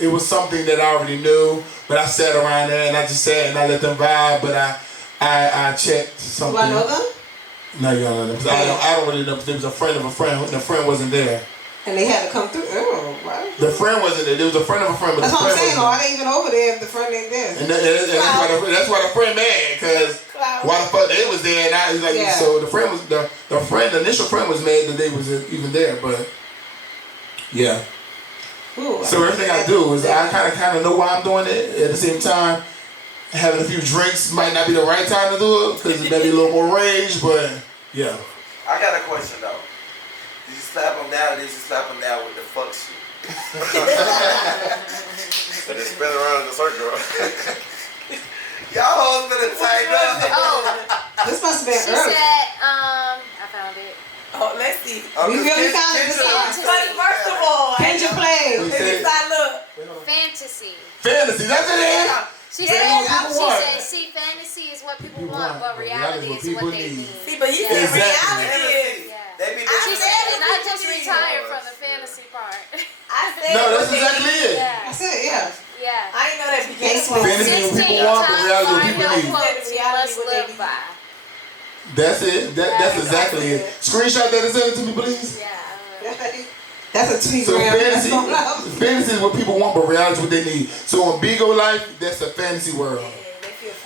it was something that I already knew. But I sat around there and I just sat and I let them vibe. But I checked something. Do I know them? No, you don't know them. Because I don't really know. Because there was a friend of a friend, and the friend wasn't there. And they had to come through. Oh, right. The friend wasn't there. There was a friend of a friend, but that's the friend what I'm saying. wasn't Are they even over there if the friend ain't there? And that's why the friend mad, because why the fuck they was there and I was like, so the friend was the initial friend was mad that they was even there, but yeah. Ooh, so everything I do is I kind of know why I'm doing it. At the same time, having a few drinks might not be the right time to do it because it may be a little more rage, but yeah. I got a question though. Did you slap him down or did you slap him down with the fuck shit? And then spin around in the circle. Y'all hoes better tighten up. Oh, this must have been she early. said, I found it. Oh, let's see. We really found it this time. But first of all, Can you play? look. Fantasy. Fantasy, that's it. She Yeah, said, see, fantasy is what people want, but reality is what they need. See, but he said reality is. They be She said, and I just retired from the fantasy part. I said, no, that's exactly it. Yeah. That's it, yeah. Yeah. I didn't know that began. Fantasy is what people want, but reality is what people need. Quotes you must live by. That's it. That's exactly it. Screenshot that and send it to me, please. Yeah. That's a tweet. So fantasy is what people want, but reality is what they need. So on Bigo Life, that's a fantasy world.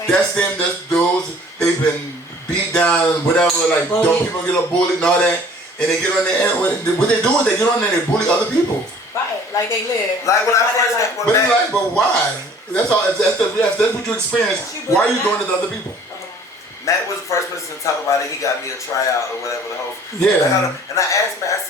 That's them. That's those. They've been beat down, whatever. Like don't people get a bullied and all that, and they get on there. And what they do is they get on there and they bully other people. Right, like they live. Like when I first got. But why? That's all. If that's what you experience. Why are you doing it to other people? Matt was the first person to talk about it. He got me a tryout or whatever the whole. Yeah. And I asked Matt.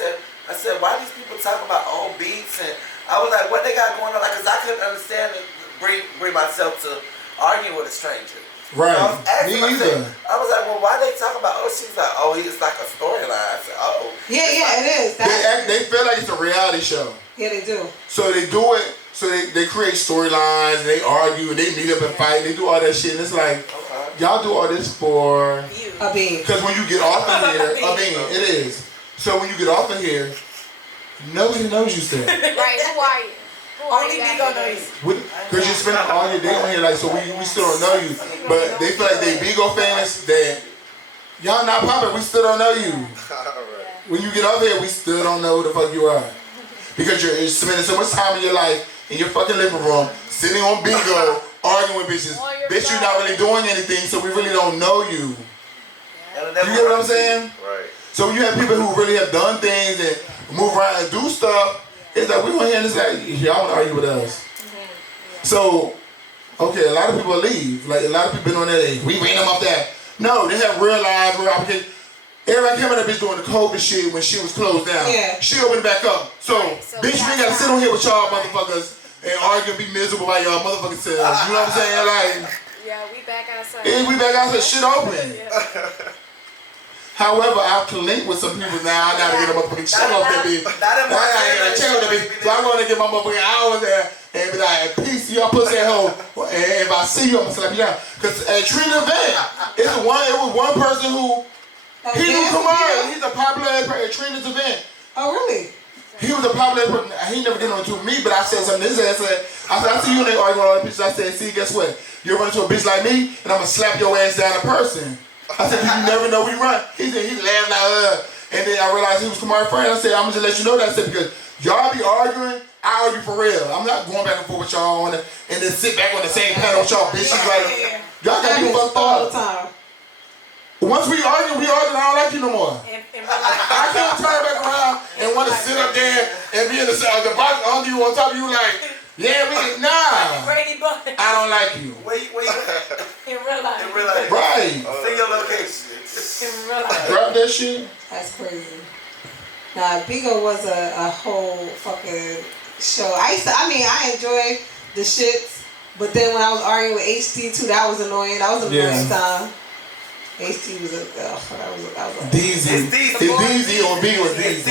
I said, why these people talk about old beats? And I was like, what they got going on? Like, cause I couldn't understand it. Bring myself to arguing with a stranger. Right. So I was asking Me either. I was like, well, why they talk about? Oh, she's like, oh, it's like a storyline. I said, oh. Yeah, it is. They feel like it's a reality show. Yeah, they do. So they do it. So they create storylines. They argue. And they meet up and fight. They do all that shit. And it's like, y'all do all this for a bean. Because when you get off of here, a bean. It is. So when you get off of here, nobody knows you still. Right? Who are you? Only me gonna know you. Because you spend all your day on here, like, so we still don't know you. But they feel like they Bigo fans that y'all not popping. We still don't know you. When you get off here, we still don't know who the fuck you are. Because you're spending so much time in your life in your fucking living room, sitting on Bigo, arguing with bitches. Bitch, you're not really doing anything, so we really don't know you. You get what I'm saying? Right. So when you have people who really have done things and move around and do stuff, it's like we want to hear this like, y'all want to argue with us. So, okay, a lot of people leave. Like a lot of people been on there, we ran them off that. No, they have real lives, real applications. Everybody came in that bitch doing the COVID shit when she was closed down. Yeah. She opened it back up. So bitch, we ain't gotta sit on here with y'all motherfuckers and argue and be miserable by y'all motherfucking selves. You know what I'm saying? Like, yeah, we back outside. Yeah, we back outside, shit open. Yeah. However, I can link with some people now. I gotta get a motherfucking check off that bitch. I gotta get a check off that bitch. So I'm gonna get my motherfucking hours there and be like, peace, y'all pussy at home. And if I see you, I'm gonna slap you down. Cause at Trina Van, it was one person who he knew Kamara. He's a popular at Trina's event. Oh really? He was a popular person. He never get on to me, but I said something to his ass. I said, I see you and they arguing all that bitches. I said, see, guess what? You run into a bitch like me, and I'm gonna slap your ass down in person. I said, you never know we run. He laughed like, and then I realized he was Kamara's friend. I said, I'm gonna just let you know that. I said, because y'all be arguing, I argue for real. I'm not going back and forth with y'all and then sit back on the same panel with y'all bitches. Like, y'all got me fucked all the up. time. Once we argue, I don't like you no more. I can't turn back around and want to sit up there and be in the box under you, on top of you, like, yeah, nah. I don't like you. Where you at? In real life. Right. See your location. In real life. Drop that shit. That's crazy. Nah, Bigo was a whole fucking show. I enjoy the shits, but then when I was arguing with HT too, that was annoying. That was annoying time. HT was that was DZ. It's DZ on B with DZ.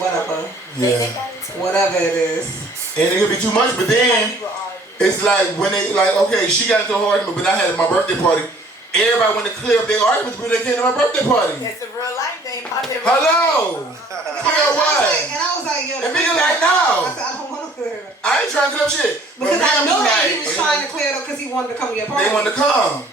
Whatever. Yeah. Whatever it is. And it could be too much, but then it's like when they like, okay, she got into a argument, but I had my birthday party. Everybody went to clear up their arguments, but they came to my birthday party. It's a real life thing. Hello. Clear what? And I was like, yo. And me like, no. I said, I don't want to clear it up. I ain't trying to clear up shit. Because I know that he was trying to clear it up because he wanted to come to your party. They wanted to come.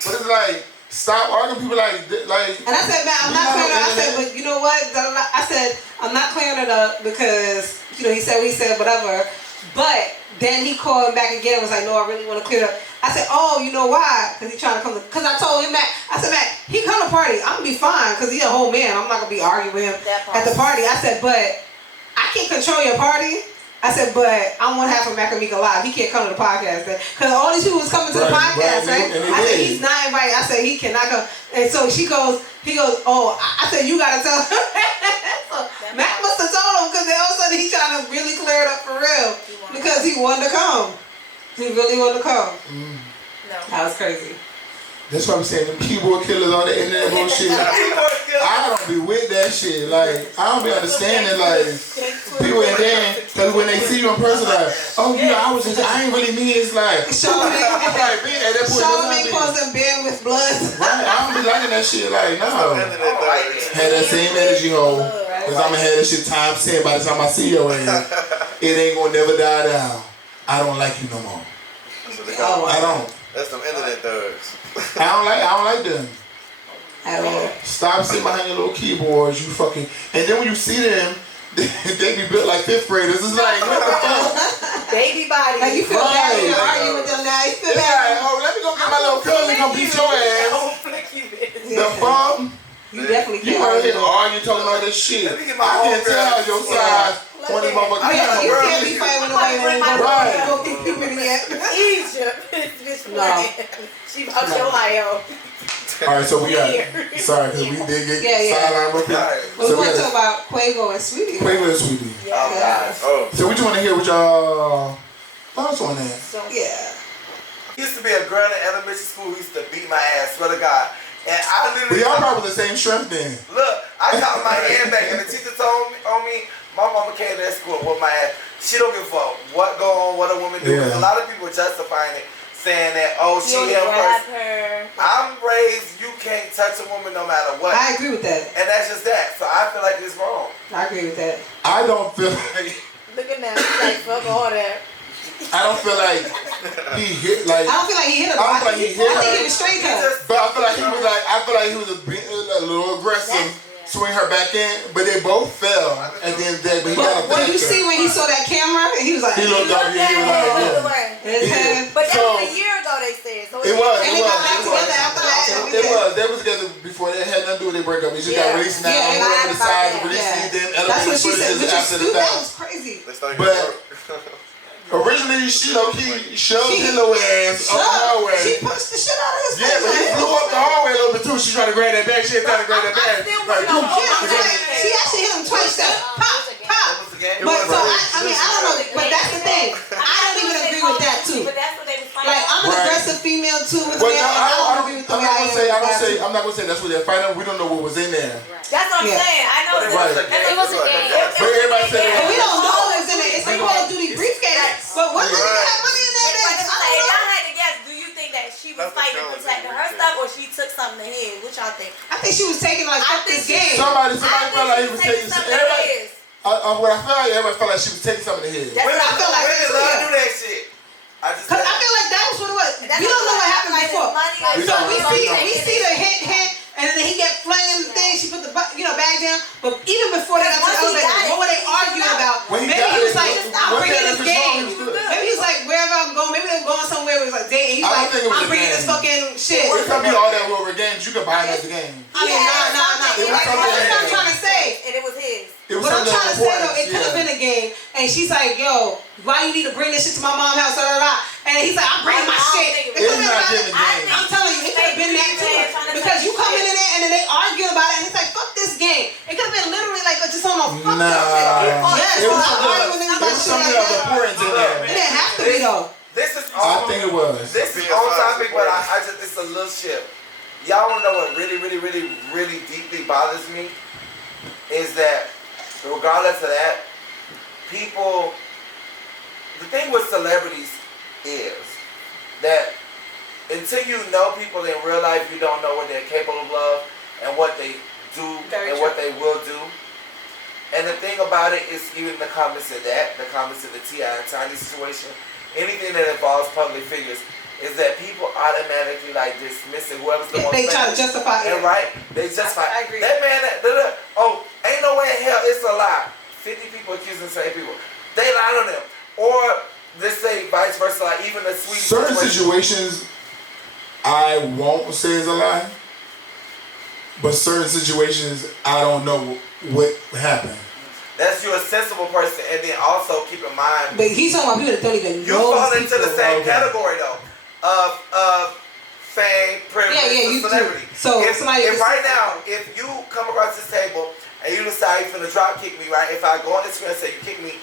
But it's like, stop arguing people like. And I said, man, I'm not clearing it up. I said, but you know what? I said, I'm not clearing it up because, he said what he said, whatever. But then he called back again and was like, no, I really want to clear it up. I said, oh, you know why? Because he's trying to come to, because I told him that, I said, Mac, he come to party. I'm going to be fine because he's a whole man. I'm not going to be arguing with him at the party. I said, but I can't control your party. I said, but I want to have a Mac Meeka live. He can't come to the podcast. Because all these people was coming to the podcast, right? I said, he's not invited. I said, he cannot come. And so he goes, oh, I said, you got to tell him. So Mac must have told him because then all of a sudden he's trying to really clear it up for real. Because he wanted to come. He really wanted to come. No. That was crazy. That's what I'm saying. Them keyboard killers on the internet bullshit. I don't be with that shit. Like, I don't be understanding, like, people and then, because when they see you in person, like, oh, I ain't really mean it's like, Charlamagne calls them bandwidth blood. Right, I don't be liking that shit. Like, no. Had that same energy hole. Because I'm going to have that shit times 10 by the time I see your ass. It ain't going to never die down. I don't like you no more. I don't. That's some internet thugs. I don't like them. At all. Stop sitting behind your little keyboards, you fucking. And then when you see them, they be built like 5th graders. It's like, what the fuck? Baby body. Like you feel bad when you're arguing with them now. You feel bad. Like, oh, let have my little cousin come beat your ass. The fuck? You definitely You can't. out here arguing, talking all this shit. Let me get my I can't homegirl. tell your size on this motherfucker. You can't be fighting with nobody that ain't Right. go get people yet. Egypt. This No. She about Ohio. All right, so we got. Sorry, because we did get sideline real quick. Right. Well, So we we want to got talk about Quavo and Saweetie. Quavo and Saweetie. Yeah. Oh. So we just want to hear what y'all thoughts on that. So, Yeah. Used to be a girl in elementary school who used to beat my ass, swear to God. And I But literally, y'all probably the same strength then. look, I got my hand back and the teacher told me, my mama came to that school and whooped my ass. She don't give a fuck what go on, what a woman do. Yeah. A lot of people justifying it, saying that, oh, she you him grab first. her. I'm raised, you can't touch a woman no matter what. I agree with that. And that's just that. So I feel like it's wrong. I agree with that. I don't feel like. Look at now. She's like, fuck all that. I don't feel like he hit like. I don't feel like he hit her. I don't feel like he hit I think her. he was straight cut. But I feel like he was like. I feel like he was a little aggressive, swing her back in. But they both fell at the end of the day. But he got a But you back see when he saw that camera, and he was like, He looked up. He was like, his head. But that So- was a year ago, they said. So It was. And they got back together after that. and It everything. was. They was together before. They had nothing to do with their breakup. He just got released now. Yeah, He went to the side to release Yeah. them That's what elevated she said. footages Which after is, the dude, that fact. was crazy. Let's not get But broke. originally, she low-key shoved his little ass up the hallway. She punched the shit out of his face. Yeah, but he blew up the hallway a little bit too. She tried to grab that bag. She ain't trying to grab that bag. Like, She actually hit him twice. Pop, pop. But so I mean, I don't know. But that's the thing. I don't even agree with that too. But that's what they was fighting. Like I'm an Right. aggressive female too with Well, men, no, and I don't agree with the I'm way not I gonna am. say. with I'm not gonna say that's what they're fighting. We don't know what was in there. That's what I'm Yeah. saying. I know But it that. was a And game. it was a game. But everybody said it And was. we don't know what's in it. It's a Call of Duty briefcase. But what does it have money in that But bitch? if I don't y'all know. had to guess, do you think that she was That's the fighting to challenge protect that her we stuff, or she took something to his? What y'all think? I think she was taking like I fuck think this she- game. Somebody I felt think like he she was was taking. something to Everybody. his. What I feel like everybody felt like she was taking something to his. That's Women, what I feel like. women love to do that shit. I just Cause I feel like that was what it was. That's We don't know what what happened like before. money We So don't. we see the hit, and then he get flinging the thing. She put the bag down. But even before they got to the Once he elevator, got it, what were they he arguing stopped. about? When he Maybe got he was it, like, what- I'm what bringing that this was wrong, game. he was good. Maybe he was like, wherever I'm going, maybe they're going somewhere. It was like, dang. He's I don't like, think it was I'm a bringing game. this fucking shit. It could be all that over games. You could buy it as a game. I mean, nah. It was Like, something that's what I'm else. trying to say. And it was his. It was What I'm something trying to say important, though, it could have yeah. been a game, and she's like, "Yo, why you need to bring this shit to my mom's house?" Blah, blah, blah. And he's like, "I'm bringing my I don't shit." think It It's could've been not about- giving game. I'm telling you, it could have been that too, because you come in there and then they argue about it, and it's like, "Fuck this game." It could have been literally like just on a fuck Nah. that shit. Yes, It was I'm arguing something about shit of like that. importance in It there. didn't have to be though. This is I think it was. This is on topic, but I just it's a little shift. Y'all wanna know what really deeply bothers me? Is that regardless of that, people the thing with celebrities is that until you know people in real life, you don't know what they're capable of and what they do and what they will do. And the thing about it is, even the comments of that, the comments of the T.I. and Tiny situation, anything that involves public figures, is that people automatically like dismiss it. Whoever's the most They try to famous. justify it. And right, they justify. I agree. That man, ain't no way in hell it's a lie. 50 people accusing the same people. They lied on them. Or let's say vice versa, like even the sweet Certain situations, I won't say is a lie. But certain situations, I don't know what happened. That's you a sensible person, and then also keep in mind But he's talking about people that don't even you know. fall these into the people. same category though of fame, privilege, Yeah, and you do. celebrity. So if somebody if just- right now, if you come across this table and you decide you're finna drop kick me, right? If I go on Instagram and say you kick me,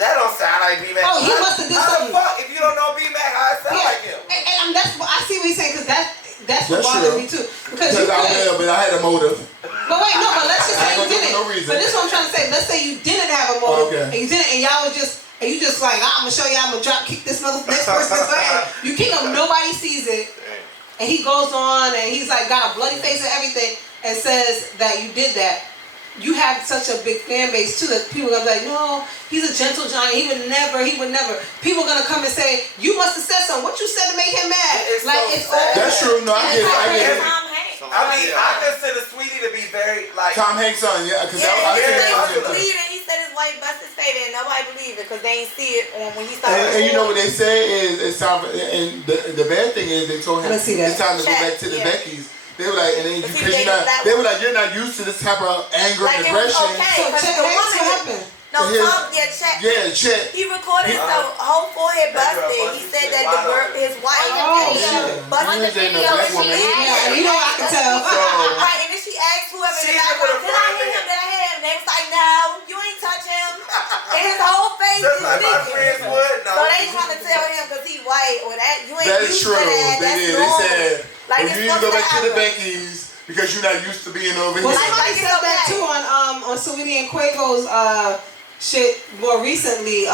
that don't sound like B-Mac. Oh, he must have did How something. the fuck? If you don't know B-Mac, how it sound like him? And that's what I see what he's saying, because that's what That's bothers true. me too. Because you Because I could. will, but I had a motive. But wait, no, but let's just say I you ain't gonna do it didn't. for no reason. But this is what I'm trying to say. Let's say you didn't have a motive, Okay. and you didn't, and y'all was just, and you just like, I'm gonna show you, I'm gonna drop kick this next person's ass. You kick him, nobody sees it, and he goes on, and he's like got a bloody face and everything, and says that you did that. You have such a big fan base too that people are gonna be like, no, he's a gentle giant. He would never. People are gonna come and say, you must have said something. What you said to make him mad? It's like so it's sad. all. That's true. No, I get it. Tom Hanks. I mean, I consider Sweetie to be very like. Tom Hanks on, yeah, because Yeah, I he said said he that was was bleeding. He said his wife busted his face say that nobody believe it because they ain't see it on when he started. And you know what they say is it's time. And the bad thing is they told him it's time to go back to the Beckies. They were like, and then they were like, you're not used to this type of anger and aggression. Okay, so check what happened. No, Chet. Yeah, Chet. He recorded the whole forehead busted. He said that his wife busted the video. And you know I can tell. Right, and then she asked whoever in the background, did I hit him? Did I hit him? They was like, no, you ain't touch him. And his whole face is sticking. So they trying to tell him because he white or that you ain't used to that. They said, like, you need to go back to the Beckies because you're not used to being over here. Well, somebody said that too on Saweetie and Quavo's shit more recently,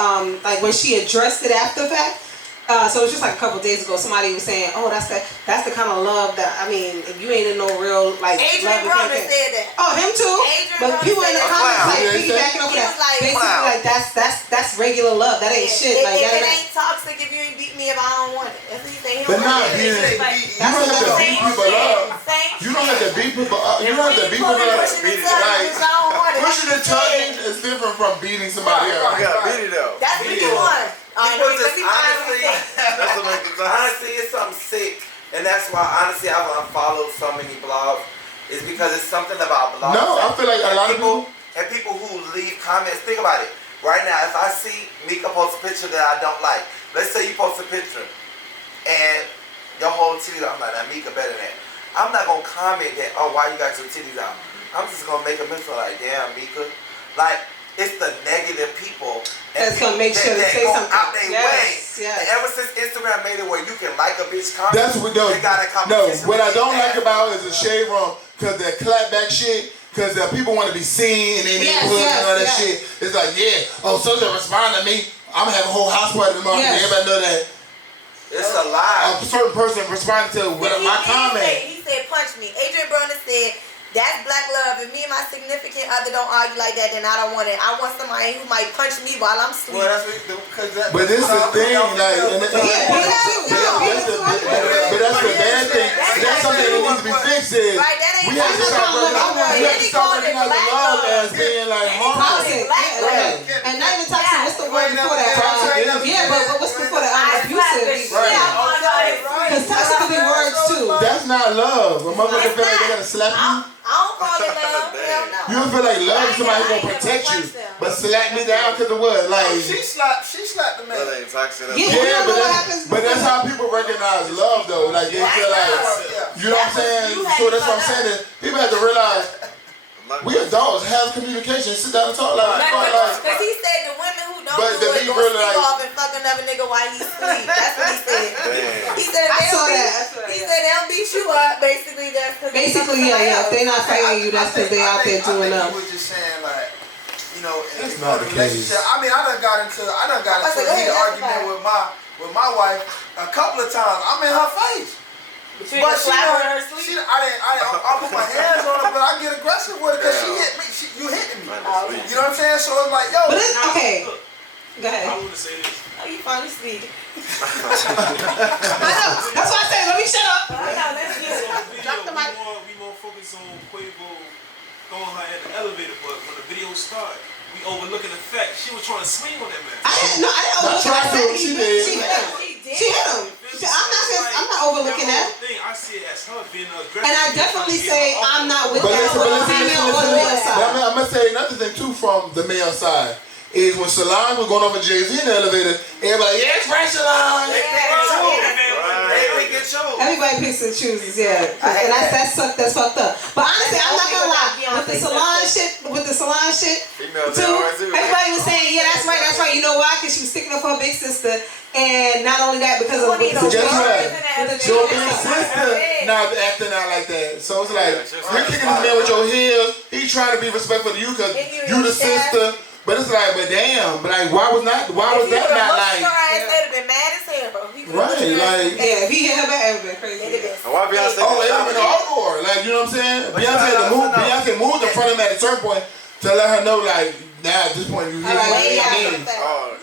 like when she addressed it after the fact. So it was just like a couple days ago. Somebody was saying, "Oh, that's the kind of love that I mean. If you ain't in no real like Adrian love, Broner said that. Oh, him too. But people in the comments like piggybacking over that. Like, basically, like that's regular love. That ain't shit. If Like it ain't toxic, if you ain't beat me if I don't want it. That's what he said. But not being. You don't have to beat people up. You don't have to beat people up. You don't have to beat people up. Like pushing and tugging is different from beating somebody else. You gotta beat it though. That's what he won. Honestly, it's something sick, and that's why honestly I've unfollowed so many blogs. Is because it's something about blogs. No, I feel like a lot of people and people who leave comments. Think about it. Right now, if I see Meeka post a picture that I don't like, let's say you post a picture and your whole titties, I'm like, nah, Meeka better than that. I'm not gonna comment that. Oh, why you got your titties out? I'm just gonna make a mention like, damn, Meeka, like. It's the negative people that's gonna make sure to say something out their way. Yes. And ever since Instagram made it where you can like a bitch comment, that's what they got a competition. No, what I don't like about it is the shade room because that clapback shit. Because people want to be seen in their neighborhoods and all that shit. It's like, so they respond to me. I'm gonna have a whole house party tomorrow. Everybody know that. It's a lie. A certain person responded to my comment. He said, punch me. Adrian Broner said, that's black love. If me and my significant other don't argue like that, then I don't want it. I want somebody who might punch me while I'm asleep. Well, that's what, but this is the thing, like, but that's the bad thing. That's something that needs to be fixed. Is we have to start recognizing love as being like harmful. And not even toxic. What's the word before that? Yeah, but what's before that? Abusive. Because toxic could be words too. That's not love. A motherfucker feel like they gotta slap you. I don't call it love. Hell no. You don't feel like love is somebody who's gonna protect you, but slap me down because of what? Like she slapped the man. That ain't toxic. But that's how people recognize love though. Like they feel like, you know what I'm saying? So that's what I'm saying. Is people have to realize we adults have communication. Sit down and talk because he said the women who don't do it gonna sneak off and fuck another nigga while he sleep. That's what he said. He said they don't beat you up. Basically, that's because if they not fighting you, that's because they out there doing up. He was just saying like, you know, in that's a relationship. I mean, I done got into a heated argument with my wife a couple of times. I'm in her face. But she didn't. I put my hands on her, but I get aggressive with her because she hit me. You hitting me. You know what I'm saying? So it's like, yo. But it's okay. Go ahead. I want to say this. Oh, you finally speak. I know. That's why I said, let me shut up. I know. Let's get it. Drop the mic. We more focus on Quavo throwing her at the elevator, but when the video started, we overlooking the fact she was trying to swing on that man. I didn't overlook it. She hit him. I'm not overlooking that. I see it as her being aggressive. And I definitely say I'm not with that on the female or the male side. I'm gonna say another thing too from the male side is when Solange was going over Jay-Z in the elevator, everybody, yes, right, Solange. Everybody picks and chooses, and that's fucked up. But honestly, I'm not gonna lie. With the Solange shit, too. Everybody was saying, yeah, that's right. You know why? Because she was sticking up for her big sister, and not only that, because of your big sister not acting out like that. So it's like you're kicking this man with your heels. He's trying to be respectful to you because you the sister. But it's like, but damn, but like, why was that not like? Her ass would have been mad as hell. Right, like if he hit her back, it would have been crazy. Why Beyonce? It would have been an uproar. Like, you know what I'm saying? Beyonce moved in front of him at a certain point to let her know, like, now at this point you hear Way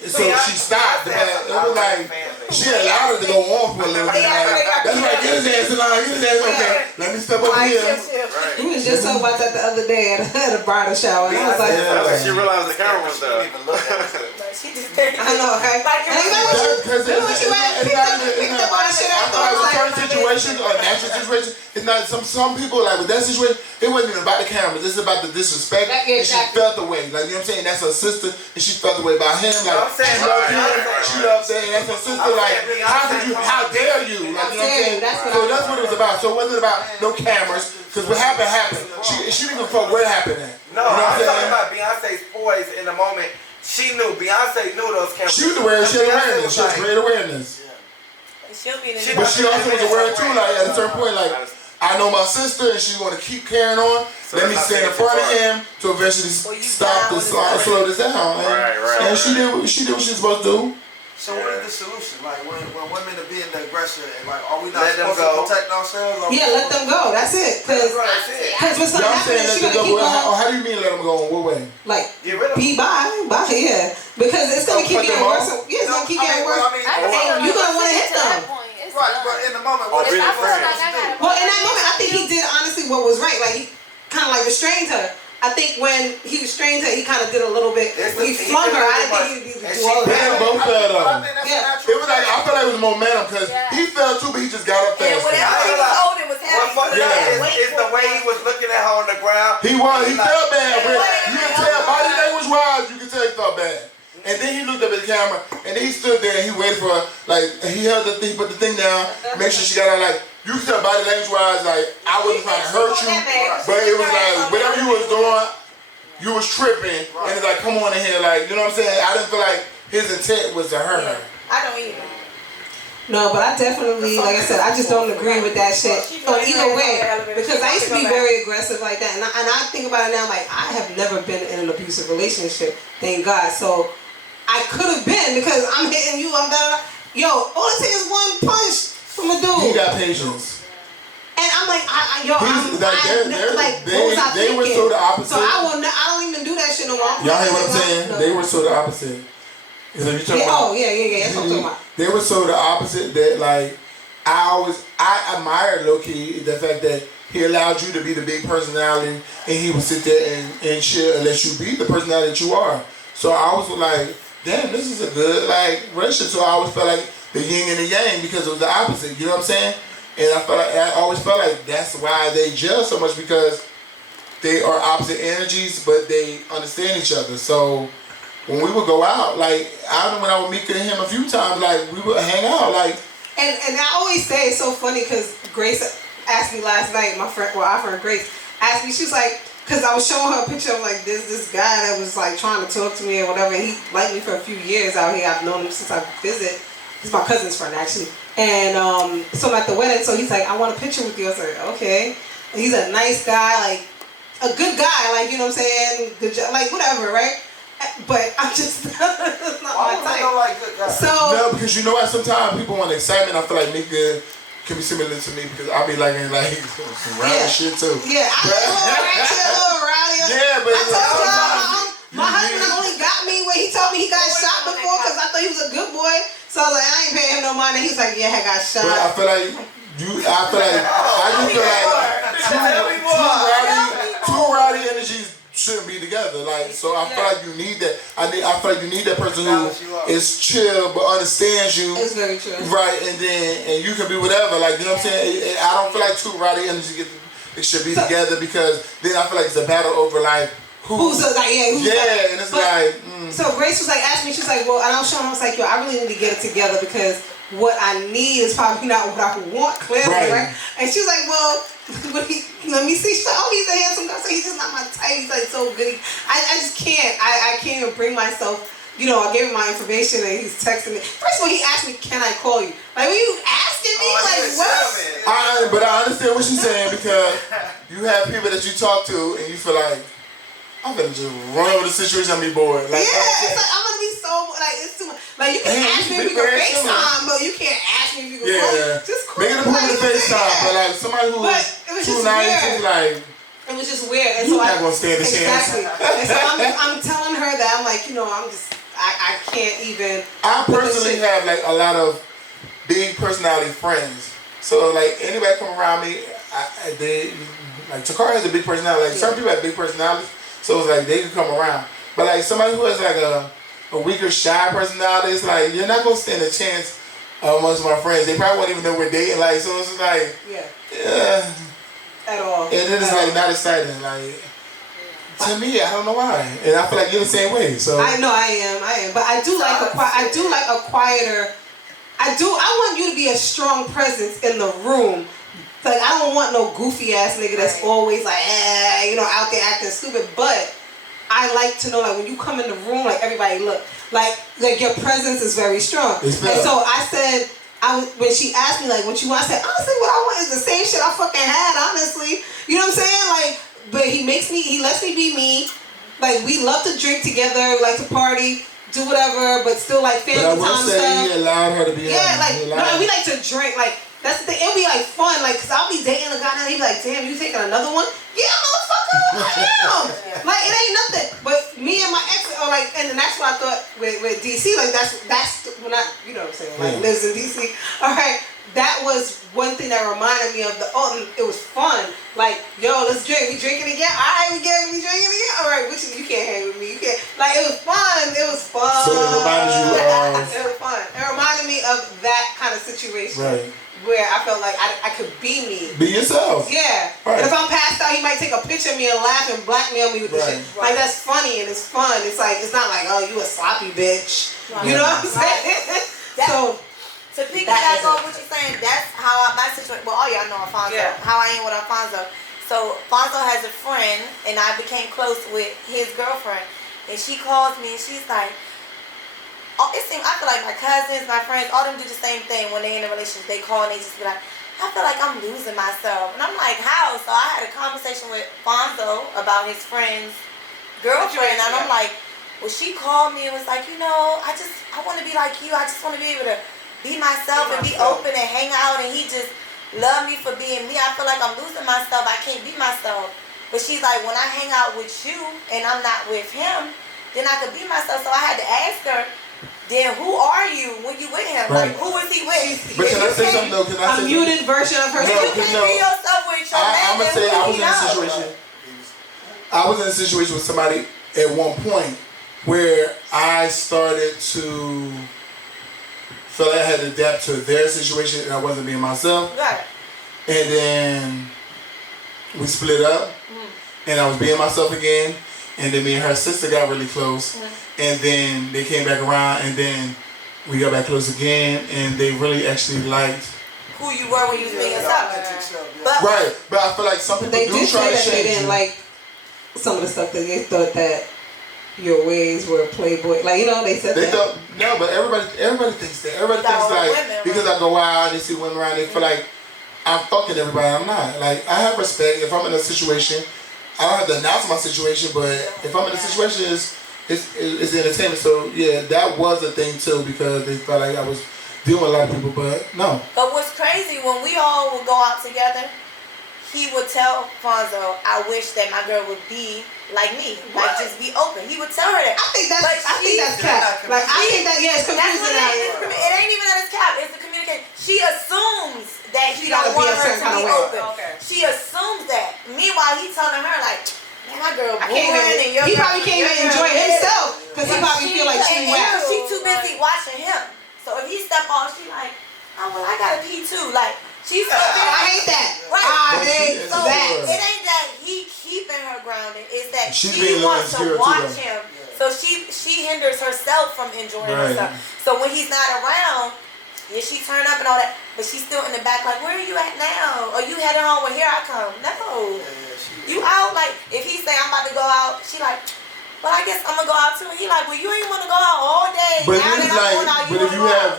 so she stopped. It was like she allowed it to go on for a little bit. That's right. Get his ass in line. Get his ass. Okay, let me step over here. We was just talking about that the other day at a bridal shower. And I was like, she realized the camera was there. I know, okay? Because picked up all the shit I thought it was certain situations or natural situations. It's not some people like with that situation. It wasn't even about the cameras. It's about the disrespect. And she felt the way. Like, you know what I'm saying? That's her sister, and she felt the way about him. Like, she loved him. She loved that. That's her sister. Like, how dare you? Like, you know what I'm saying? So that's what it was about. So it wasn't about no cameras. Because what happened. She didn't even fuck where it happened at. No, I'm talking about Beyonce's poise in the moment. She knew. Beyonce knew those cameras. She was aware. She had awareness. She had great awareness. But she also was aware too. Like at a certain point, like I know my sister, and she's going to keep carrying on. Let me stand in front of him to eventually stop this, slow this down. And she did what she was supposed to do. So what is the solution? Like when women are being the aggressor, and like are we not supposed to protect ourselves? Yeah, let them go. That's it. Because what's going to happen is she's going to keep going. How do you mean let them go? In what way? Like be bye, yeah. Because it's going to keep getting worse. Yeah, it's going to keep getting worse. You're going to want to hit them. Right, but in the moment, what in that moment, I think he did honestly what was right. Like he kind of like restrained her. I think when he restrained her, he kind of did a little bit. He flung her. I didn't think he would do all of that. Both fell though. It was like I felt like it was momentum because he fell too, but he just got up fast. And whatever he was holding was heavy. It's the way he was looking at her on the ground. He felt bad. You can tell body language wise. You can tell he felt bad. And then he looked up at the camera, and then he stood there and he waited for her. Like he held the thing, put the thing down, make sure she got out. Like you can tell body language wise, like I wasn't trying to hurt you, but it was like whatever you was doing, you was tripping, and it's like come on in here, like you know what I'm saying. I didn't feel like his intent was to hurt her. I don't either. No, but I definitely, like I said, I just don't agree with that shit. Either way, because I used to be very aggressive like that, and I think about it now, like I have never been in an abusive relationship, thank God. So I could have been because I'm hitting you, I'm da. Yo, all it takes is one punch from a dude. He got patience. And I'm like, they were so the opposite. So I don't even do that shit no more. Y'all hear what I'm saying? No. They were so the opposite. Yeah, that's what I'm talking about. They were so the opposite that like I admired low-key the fact that he allowed you to be the big personality and he would sit there and chill and let you be the personality that you are. So I was like, damn, this is a good like relationship. So I always felt like the yin and the yang because it was the opposite. You know what I'm saying? And I always felt like that's why they gel so much because they are opposite energies, but they understand each other. So when we would go out, like I went out with Meeka and him a few times, like we would hang out, like. And I always say it's so funny because Grace asked me last night, our friend Grace asked me, she was like, because I was showing her a picture of like this guy that was like trying to talk to me or whatever. And he liked me for a few years out here. I've known him since I visited. He's my cousin's friend actually. And so I'm at the wedding, so he's like, I want a picture with you. I was like, okay. And he's a nice guy, like a good guy, like you know what I'm saying, good job, like whatever, right? But I'm just not my type. So no, because you know what? Sometimes people want excitement. I feel like Meeka can be similar to me because I'll be like in like some rowdy shit too. Yeah, I'm a little rowdy. Yeah, but I told y'all, my husband only got me when he told me he got shot before because I thought he was a good boy. So I was like, I ain't paying him no money. He's like, yeah, I got shot. But I feel like two rowdy energies shouldn't be together. Like, so I feel like you need that. I feel like you need that person who is chill but understands you. It's very true. Right, and you can be whatever. Like, you know what I'm saying? I don't feel like two rowdy energies should be together because then I feel like it's a battle over like who's and it's So Grace was like, asked me, she's like, well, and I was showing her, I was like, yo, I really need to get it together because what I need is probably not what I want, clearly, right? And she was like, well, let me see. She's like, oh, he's a handsome guy. So he's just not my type. He's like so good. I just can't. I can't even bring myself. You know, I gave him my information and he's texting me. First of all, he asked me, can I call you? Like, when you asking me, like, what? But I understand what she's saying because you have people that you talk to and you feel like, I'm gonna just run over the situation and be bored. Like, it's like I'm gonna be so like it's too much. Like you can ask me if you can FaceTime, but you can't ask me if you can call. Just call. Make it a point of FaceTime, but like somebody who's too nice is like it was just weird. And You're so not gonna stand a chance. Exactly. And so I'm telling her that I'm like, I can't even. I personally have like a lot of big personality friends. So like anybody come around me, they like Takara has a big personality. Like some people have big personalities, so it's like they can come around. But like somebody who has like a weaker, shy personality, it's like you're not gonna stand a chance amongst my friends. They probably won't even know we're dating. Like so, it's like yeah, at all. And then it's like not exciting. Like to me, I don't know why, and I feel like you're the same way. So I know I am, but I do like a quieter. I want you to be a strong presence in the room. Like I don't want no goofy ass nigga that's always like, out there acting stupid. But I like to know, like when you come in the room, like everybody look, like your presence is very strong. And so I said, when she asked me like what you want, I said honestly, what I want is the same shit I fucking had. Honestly, you know what I'm saying? Like, but he lets me be me. Like we love to drink together, like to party. Do whatever, but still like family time stuff. But I will say he allowed her to be happy. We like to drink. Like that's the thing. It'll be like fun. Like, cause I'll be dating a guy and he'll be like, "Damn, you taking another one?" Yeah, motherfucker, I am. Like it ain't nothing. But me and my ex are like, and that's what I thought with DC. Like that's when I, you know what I'm saying, like lives in DC. All right. That was one thing that reminded me of it was fun. Like, yo, let's drink. We drinking again? All right, we drinking again? All right, you can't hang with me. You can't. Like, it was fun. It was fun. So it reminded you of... It was fun. It reminded me of that kind of situation. Right. Where I felt like I could be me. Be yourself. Yeah. Right. And if I'm passed out, he might take a picture of me and laugh and blackmail me with the shit. Right. Like, that's funny and it's fun. It's like, it's not like, oh, you a sloppy bitch. Right. You know what I'm saying? To piggyback on what you're saying, that's how my situation. Well, all y'all know Alfonso. Yeah. How I am with Alfonso. So Alfonso has a friend, and I became close with his girlfriend. And she calls me, and she's like, I feel like my cousins, my friends, all them do the same thing when they're in a relationship. They call and they just be like, I feel like I'm losing myself. And I'm like, how? So I had a conversation with Alfonso about his friend's girlfriend, and I'm like, well, she called me and was like, I want to be like you. I just want to be able to be myself and be open and hang out, and he just loved me for being me. I feel like I'm losing myself. I can't be myself. But she's like, when I hang out with you and I'm not with him, then I could be myself. So I had to ask her, then who are you when you with him? Right. Like, who is he with? But can I say something though? A muted version of herself. You can't be yourself with your man. I'm gonna say I was in a situation with somebody at one point where I started to feel like I had to adapt to their situation and I wasn't being myself. Right. And then we split up and I was being myself again. And then me and her sister got really close. And then they came back around and then we got back close again and they really actually liked who you were when you was being yourself. But I feel like some people do try to change. They didn't like some of the stuff that they thought that your ways were playboy. Like, they said that. No, but everybody thinks that. Everybody thinks like, women, because I go out and they see women around, they feel like I'm fucking everybody. I'm not. Like, I have respect. If I'm in a situation, I don't have to announce my situation, but if I'm in a situation, it's entertainment. So, yeah, that was a thing, too, because they felt like I was dealing with a lot of people, but no. But what's crazy, when we all would go out together, he would tell Fonzo, I wish that my girl would be like me. What? Like, just be open. He would tell her that. I think that's cap. Like, I think that, it's confusing. It ain't even that it's cap. It's the communication. She assumes that he don't want her to be open. Okay. She assumes that. Meanwhile, he telling her, like, man, my girl boring. He probably can't even enjoy himself because he probably feel like she's whack. She too busy watching him. So if he step off, she like, oh, well, I got to pee too. Like, she's so busy. I hate that. Right. I hate that. It ain't that he keeping her grounded. It's that she wants to watch him. So she hinders herself from enjoying herself. So when he's not around, she turn up and all that, but she's still in the back like, where are you at now? Or you heading home? Well, here I come. No. You out, like, if he say I'm about to go out, she like, well, I guess I'm going to go out too. And he like, well, you ain't want to go out all day. But if you have,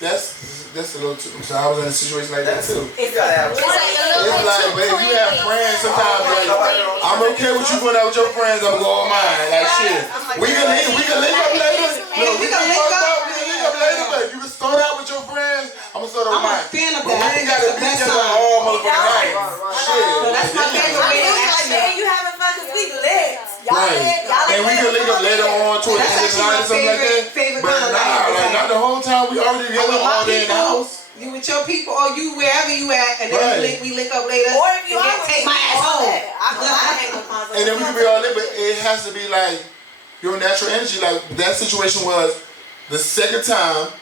that's a little too, so I was in a situation like that too. It's like, but if you have friends, sometimes like, I'm okay with you going out with your friends, I'm going to go on mine. Like shit. We can link up later. No, we can link up later, but you can start out with your friends, I'm going to start out with mine. I'm a fan of that. But we ain't got to be together all motherfucking night. Shit. That's my favorite way to Right. And we can link up later on towards the end of the night or something like that. But like not the whole time. We already together all day in the house. You with your people, or you wherever you at, and then we link up later. Or if you take my ass home. And then we can be all lit, but it has to be like your natural energy. Like that situation was the second time.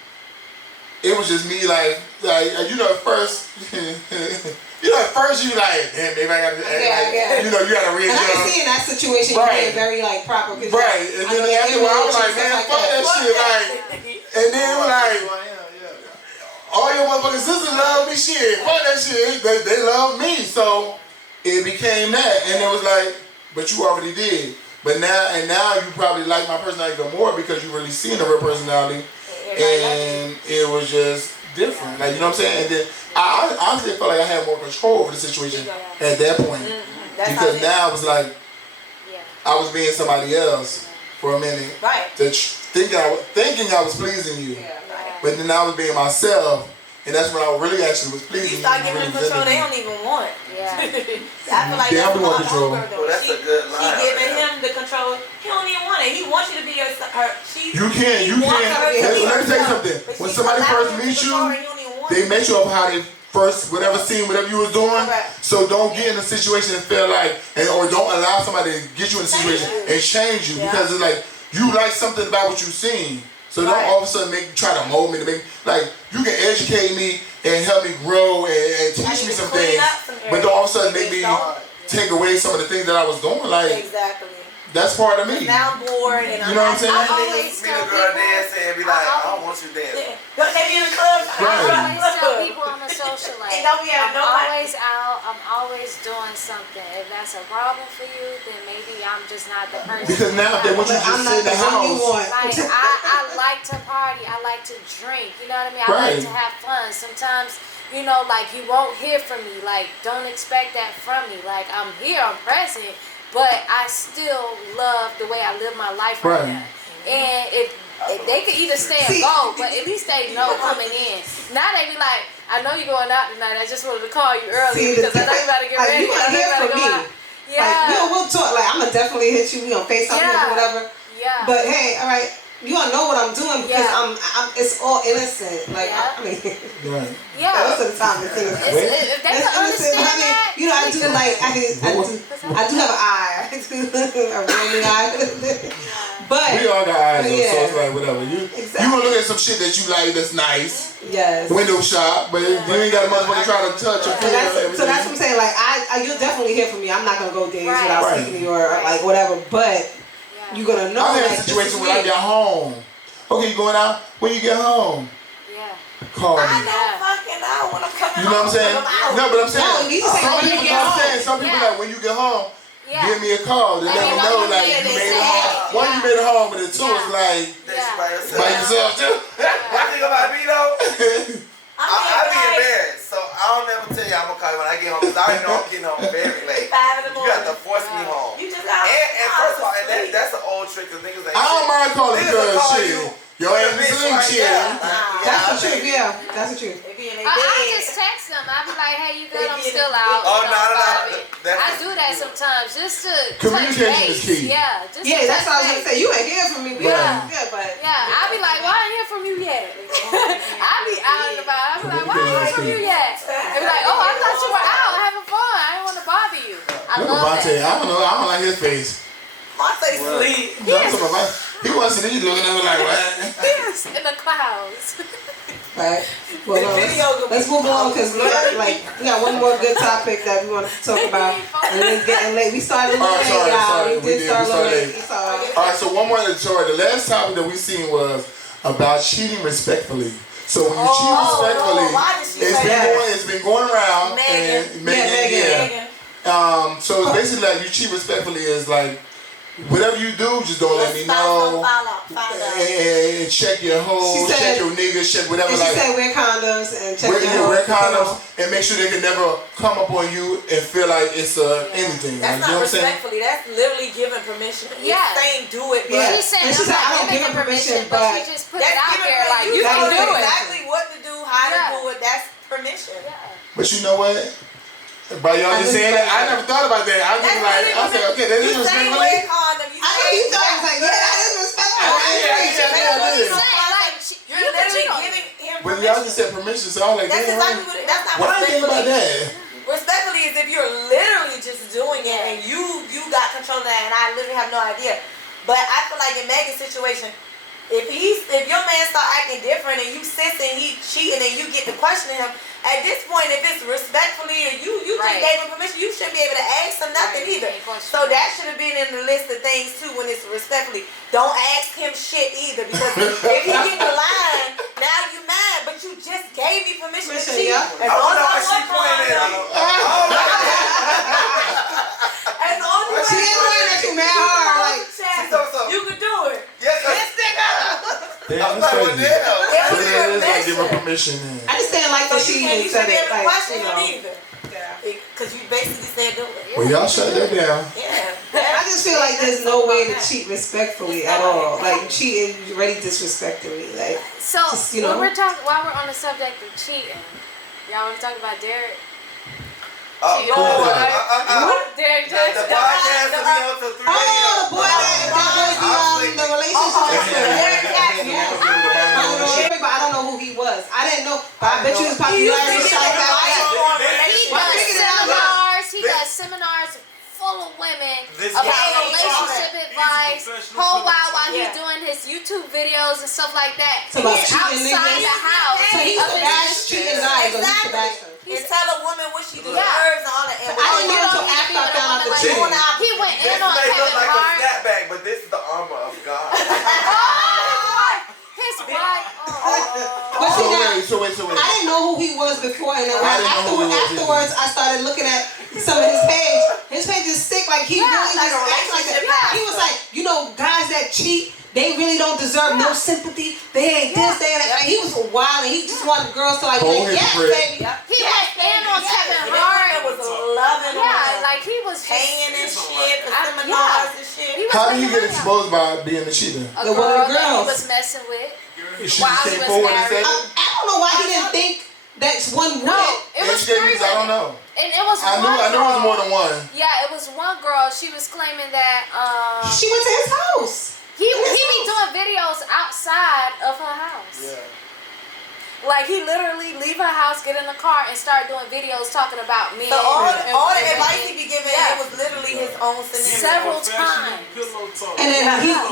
It was just me like you know at first you like damn maybe I gotta you know you gotta readjust. And I can see in that situation you being very like proper. Right, and then after a while I was like man fuck that shit like, and then it was like all your motherfucking sisters love me shit fuck that shit they love me so it became that and it was like but you already did but now you probably like my personality even more because you really seen the real personality. And it was just different, like you know what I'm saying. And then I honestly felt like I had more control over the situation at that point because now it was like I was being somebody else for a minute, thinking I was pleasing you, but then I was being myself, and that's when I really actually was pleasing you. You start giving them control they don't even want. Yeah. I feel like that's want control. Well, that's a good line. She giving him the control. He don't even want it. He wants you to be her. You can't. Let me tell you something. When somebody first meets you, they met you up how they first, whatever scene, whatever you was doing. So don't get in a situation and feel like, or don't allow somebody to get you in a situation and change you because it's like you like something about what you seen. So don't all of a sudden try to mold me to make like you can educate me and help me grow and teach me some things, but don't all of a sudden make me take away some of the things that I was doing. Like that's part of me. Now I'm bored and you know what I'm saying? I always tell girl dancing and be like, I don't want you dancing. They be in the club. I always tell people I'm a socialite. I'm always out. I'm always doing something. If that's a problem for you, then maybe I'm just not the person. Because now they want you to just sit in the house. Like I like to party. I like to drink. You know what I mean? I like to have fun. Sometimes, you know, like you won't hear from me. Like don't expect that from me. Like I'm here. I'm present. But I still love the way I live my life right now. And if they could either stay or go, but at least they know coming in. Now they be like, I know you're going out tonight. I just wanted to call you early because I know you about to get ready. You want to hear from me. Yeah. Like, we'll talk. Like, I'm going to definitely hit you. We going to FaceTime or whatever. Yeah. But hey, all right. You don't know what I'm doing because I'm it's all innocent. Like I mean, most of the time it's innocent. If they can understand that, you know, I do like I do have an eye. I do a rolling eye. But we all got eyes, so it's like whatever. You gonna look at some shit that you like that's nice. Yes. Window shop, but you ain't got a motherfucker try to touch or feel everything. So that's what I'm saying. Like you'll definitely hear from me. I'm not gonna go days without speaking to you or like whatever. But you're gonna know. I'm in a situation when I get home. Okay, you going out? When you get home? Yeah. Call me. I don't fucking know when I'm coming home. You know what I'm saying? No, but I'm saying some people like when you get home, give me a call to let me know like you made it home. One, you made it home, but the two is like by yourself too. One thing about me though, I be embarrassed, so I don't never tell you I'm gonna call you when I get home because I already know I'm getting home very late. 5 in the morning. You have to force me home. You just got and first of all, that's an old trick because niggas ain't. I don't mind calling because shit. Yo, ain't slim shit. That's the truth, that's the truth. I just text them. I be like, hey, you good? I'm still out. Oh, no. I do that sometimes just to communication is key. Yeah, that's what I was gonna say. You ain't hear from me. I be like, why I ain't hear from you yet? I be out and about. I be like, why I ain't hear from you yet? They be like, oh, I thought you were out having fun. I didn't want to bother you. I love that. I don't know. I don't like his face. Monte sleep. He wasn't even looking at me like what? Yes, in the clouds. Right. Well, let's move on because we got one more good topic that we want to talk about, and it's getting late. We started a little late, y'all. We did start a little late. All right. So one more story. The last topic that we seen was about cheating respectfully. So when you cheat respectfully, it's been going around. Megan. So it's basically like you cheat respectfully is like. Whatever you do, just don't let me know. And check your hoes, check your niggas, check whatever. She said wear condoms and check your hoes. Wear condoms and make sure they can never come up on you and feel like it's anything. That's not respectfully. That's literally giving permission. Yeah. Saying do it. But she's saying I'm not giving permission, but she just put it out there like you can do it. Exactly what to do, how to do it. That's permission. But you know what? By y'all just saying that, I never thought about that. I was like, I said, okay, that is respectfully. You thought I was like, yeah, that is respectful. You're literally giving him permission. But y'all just said permission, so I was like, that's exactly what that's not what I think about that? Respectfully is if you're literally just doing it and you got control of that and I literally have no idea. But I feel like in Megan's situation, if your man start acting different and you sis and he cheating and you get to questioning him, at this point, if it's respectfully and you just gave him permission, you shouldn't be able to ask him nothing either. So that should have been in the list of things too when it's respectfully. Don't ask him shit either because if he get the line, now you mad, but you just gave me permission to cheat. I don't know why she pointed at me. As long as She ain't looking at you mad hard. Like, you could do it. Yes, Damn, that's crazy. Like, give her permission. I just didn't like that she even said it. Like, Question him either. Because you basically said do it. Well, y'all shut that down. Yeah. I just feel like there's no way to cheat respectfully at all. Like, you cheating, you already disrespecting me. Like, so just, you know. when we're talking, while we're on the subject of cheating, y'all want to talk about Derek? Derek Jackson. The podcast will be on till 3 a.m. Oh, the boy that was the relationship. But I don't know who he was. I didn't know. But I bet you his popularity shot back up. He does seminars full of women about relationship advice. Whole while he's doing his YouTube videos and stuff like that. So he's outside the house. So he's the bash cheating guy. Exactly. He's tell a woman what she deserves and all that. I didn't know until after I found out the cheating. He went in on This may look Kevin like Hart. a snapback, but this is the armor of God. His wife. But So wait. I didn't know who he was before, and then afterwards I started looking at some of his page. His page is sick. Like he really just acts like that. He was like, you know, guys that cheat, they really don't deserve no sympathy. They ain't this, they ain't that. He was wild, and he just wanted girls to like, yes, baby. He went in on Kevin Hart. Was loving him. Yeah, like he was paying and shit, the seminars and shit. How did he get exposed by being a cheater? A girl that he was messing with. She While just he came was forward and married. said it? I don't know why he didn't think that's one woman. No, it was three I don't know. And it was I knew it was more than one. Yeah, it was one girl. She was claiming that she went to his house. He be doing videos outside of her house. Yeah. Like he literally leave her house, get in the car, and start doing videos talking about men. So all the advice he be giving, it was literally his own scenario. Several times. And then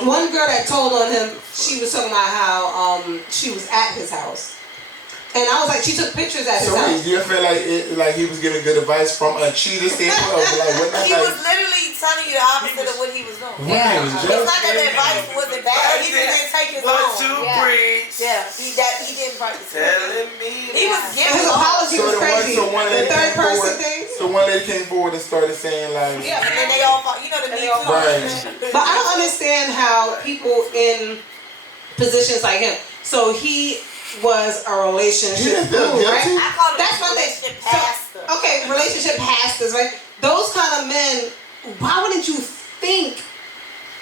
one girl that told on him, she was talking about how she was at his house. And I was like, she took pictures at his house. Do you feel like he was giving good advice from a cheater standpoint? He was literally telling you the opposite of what he was doing. Yeah. It's not that the advice wasn't bad. He just didn't take his own. What you preach? Yeah, he didn't practice. Telling me. He was giving his apology was crazy. The third person thing. So one lady came forward and started saying like, yeah, and then they all, you know, the Me Too. Right. But I don't understand how people in positions like him. So he was a relationship guru, right? I call him That's a what relationship pastor. Okay, relationship pastors, right? Those kind of men, why wouldn't you think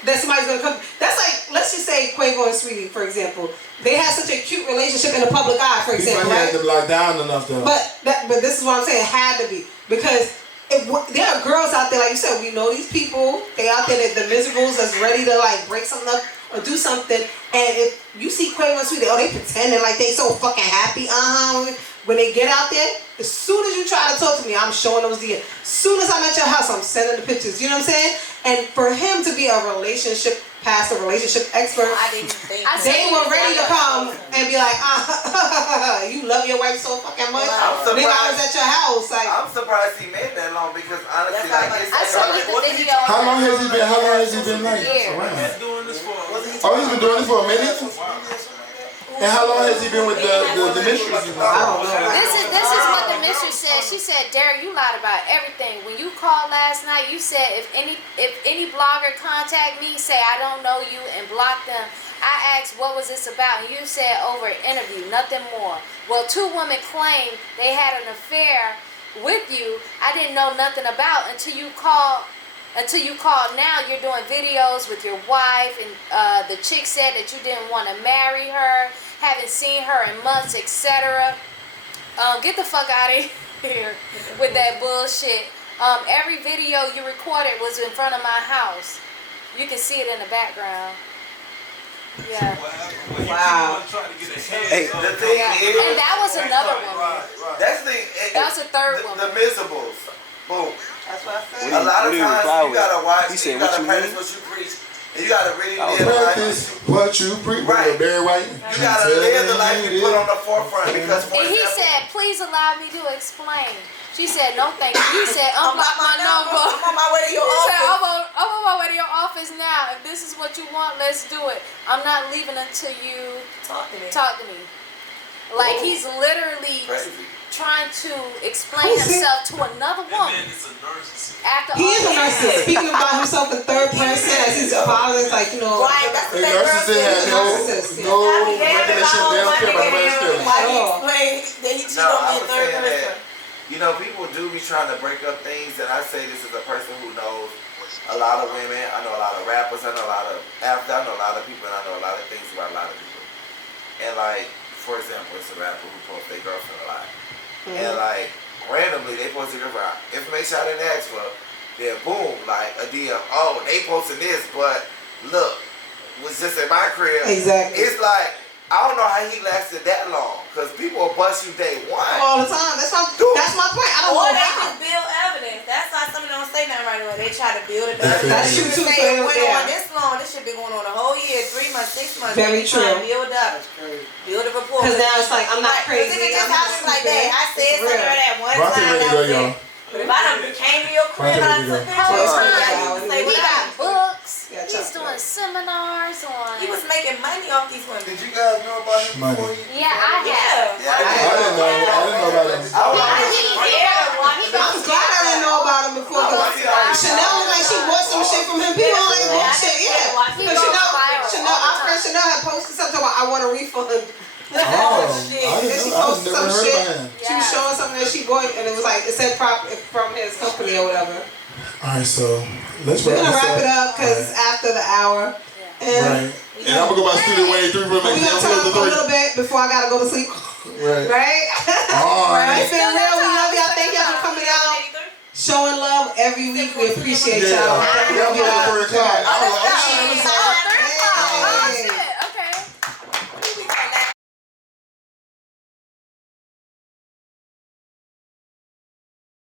that somebody's gonna come? That's like, let's just say Quavo and Saweetie, for example. They had such a cute relationship in the public eye, for example, right? He had them locked down enough though. But this is what I'm saying, it had to be. Because there are girls out there, like you said, we know these people, they out there, the miserables that's ready to like break something up or do something, and if you see Quavo and Saweetie, they pretending like they so fucking happy, when they get out there, as soon as you try to talk to me, I'm showing those DMs. As soon as I'm at your house, I'm sending the pictures, you know what I'm saying? And for him to be a relationship pastor, relationship expert, they were ready to come and be like, you love your wife so fucking much? Nigga, I was at your house. Like, I'm surprised he made that long because honestly, like, I saw the video. How long has he been like around? He's doing this for. Oh, he's been doing this for a minute? And how long has he been with the mistress? I don't know. This is what the mistress said. She said, Derek, you lied about everything. When you called last night, you said if any blogger contact me, say I don't know you and block them. I asked what was this about, and you said over an interview, nothing more. Well, 2 women claimed they had an affair with you. I didn't know nothing about until you called. Now you're doing videos with your wife, and the chick said that you didn't want to marry her, haven't seen her in months, etc. Get the fuck out of here with that bullshit. Every video you recorded was in front of my house. You can see it in the background. Yeah. Wow. Hey, the thing is, and that was another one. That's the thing. That was the third one. The Miserables. Boom. That's what I said. A lot of times you gotta watch. He said, you gotta what you practice mean? what you preach. And you gotta really live Practice what you preach. Right. Barry White. You gotta live the life you put on the forefront because for And he example, said, please allow me to explain. She said, no thank you. He said, unblock my number. I'm on my way to your He said, office. I'm on my way to your office now. If this is what you want, let's do it. I'm not leaving until you Talk to me. Like he's literally crazy. trying to explain himself to another woman. Man, it's a narcissist. After He is a all that. narcissist, speaking about himself in third person as he's following, like, you know. Right, that's A what that girl narcissist has said. no Narcissist, yeah. recognition. They don't care about nobody's feelings. Why he explained that he cheated on me in was third saying person. that, you know, people do be trying to break up things, and I say this as a person who knows a lot of women. I know a lot of rappers. I know a lot of athletes. I know a lot of people, and I know a lot of things about a lot of people. And like, for example, it's a rapper who posts their girlfriend a lot, and like randomly they posted information I didn't ask for. Then boom, like a DM. Oh, they posted this, but look, was just in my crib. Exactly. It's like. I don't know how he lasted that long, because people will bust you day one. All the time. That's my point. I don't Or know they how. just build evidence. That's why some of them don't say nothing right away. They try to build it up. That's true too. Say it went Yeah. on this long. This should be going on a whole year, 3 months, 6 months. Very They try true. to build up. Build a report. Because now it's like, I'm not Because crazy. if it just I'm not happens like stupid. that, I said It's something real. that one Rocket time, ready to that go, was y'all. it. But if I done came to your crib and I took pictures, Oh, yeah, you can say He what got I books. Yeah, He's doing seminars on. He was making money off these women. Did you guys know about him before he? Yeah, I have. Yeah, I didn't know about him. I'm glad I didn't know about him before. Chanel looked like she bought some shit from him. People like, what shit? Yeah. Because Chanel, our friend Chanel had posted something about, I want a refund. Oh, I And she never posted some heard shit. about him. She was showing something that she bought, and it was like, it said from his company or whatever. Alright, so let's We're wrap gonna this wrap it up. up because it's after the hour. And Right. And I'm gonna go by Studio Wayne 3 for we're gonna turn up a little bit before I gotta go to sleep. Right. Right? Alright. It's been real. We love y'all. Thank y'all for coming out. Showing love every week. We appreciate y'all. Yeah. Thank you. Yeah.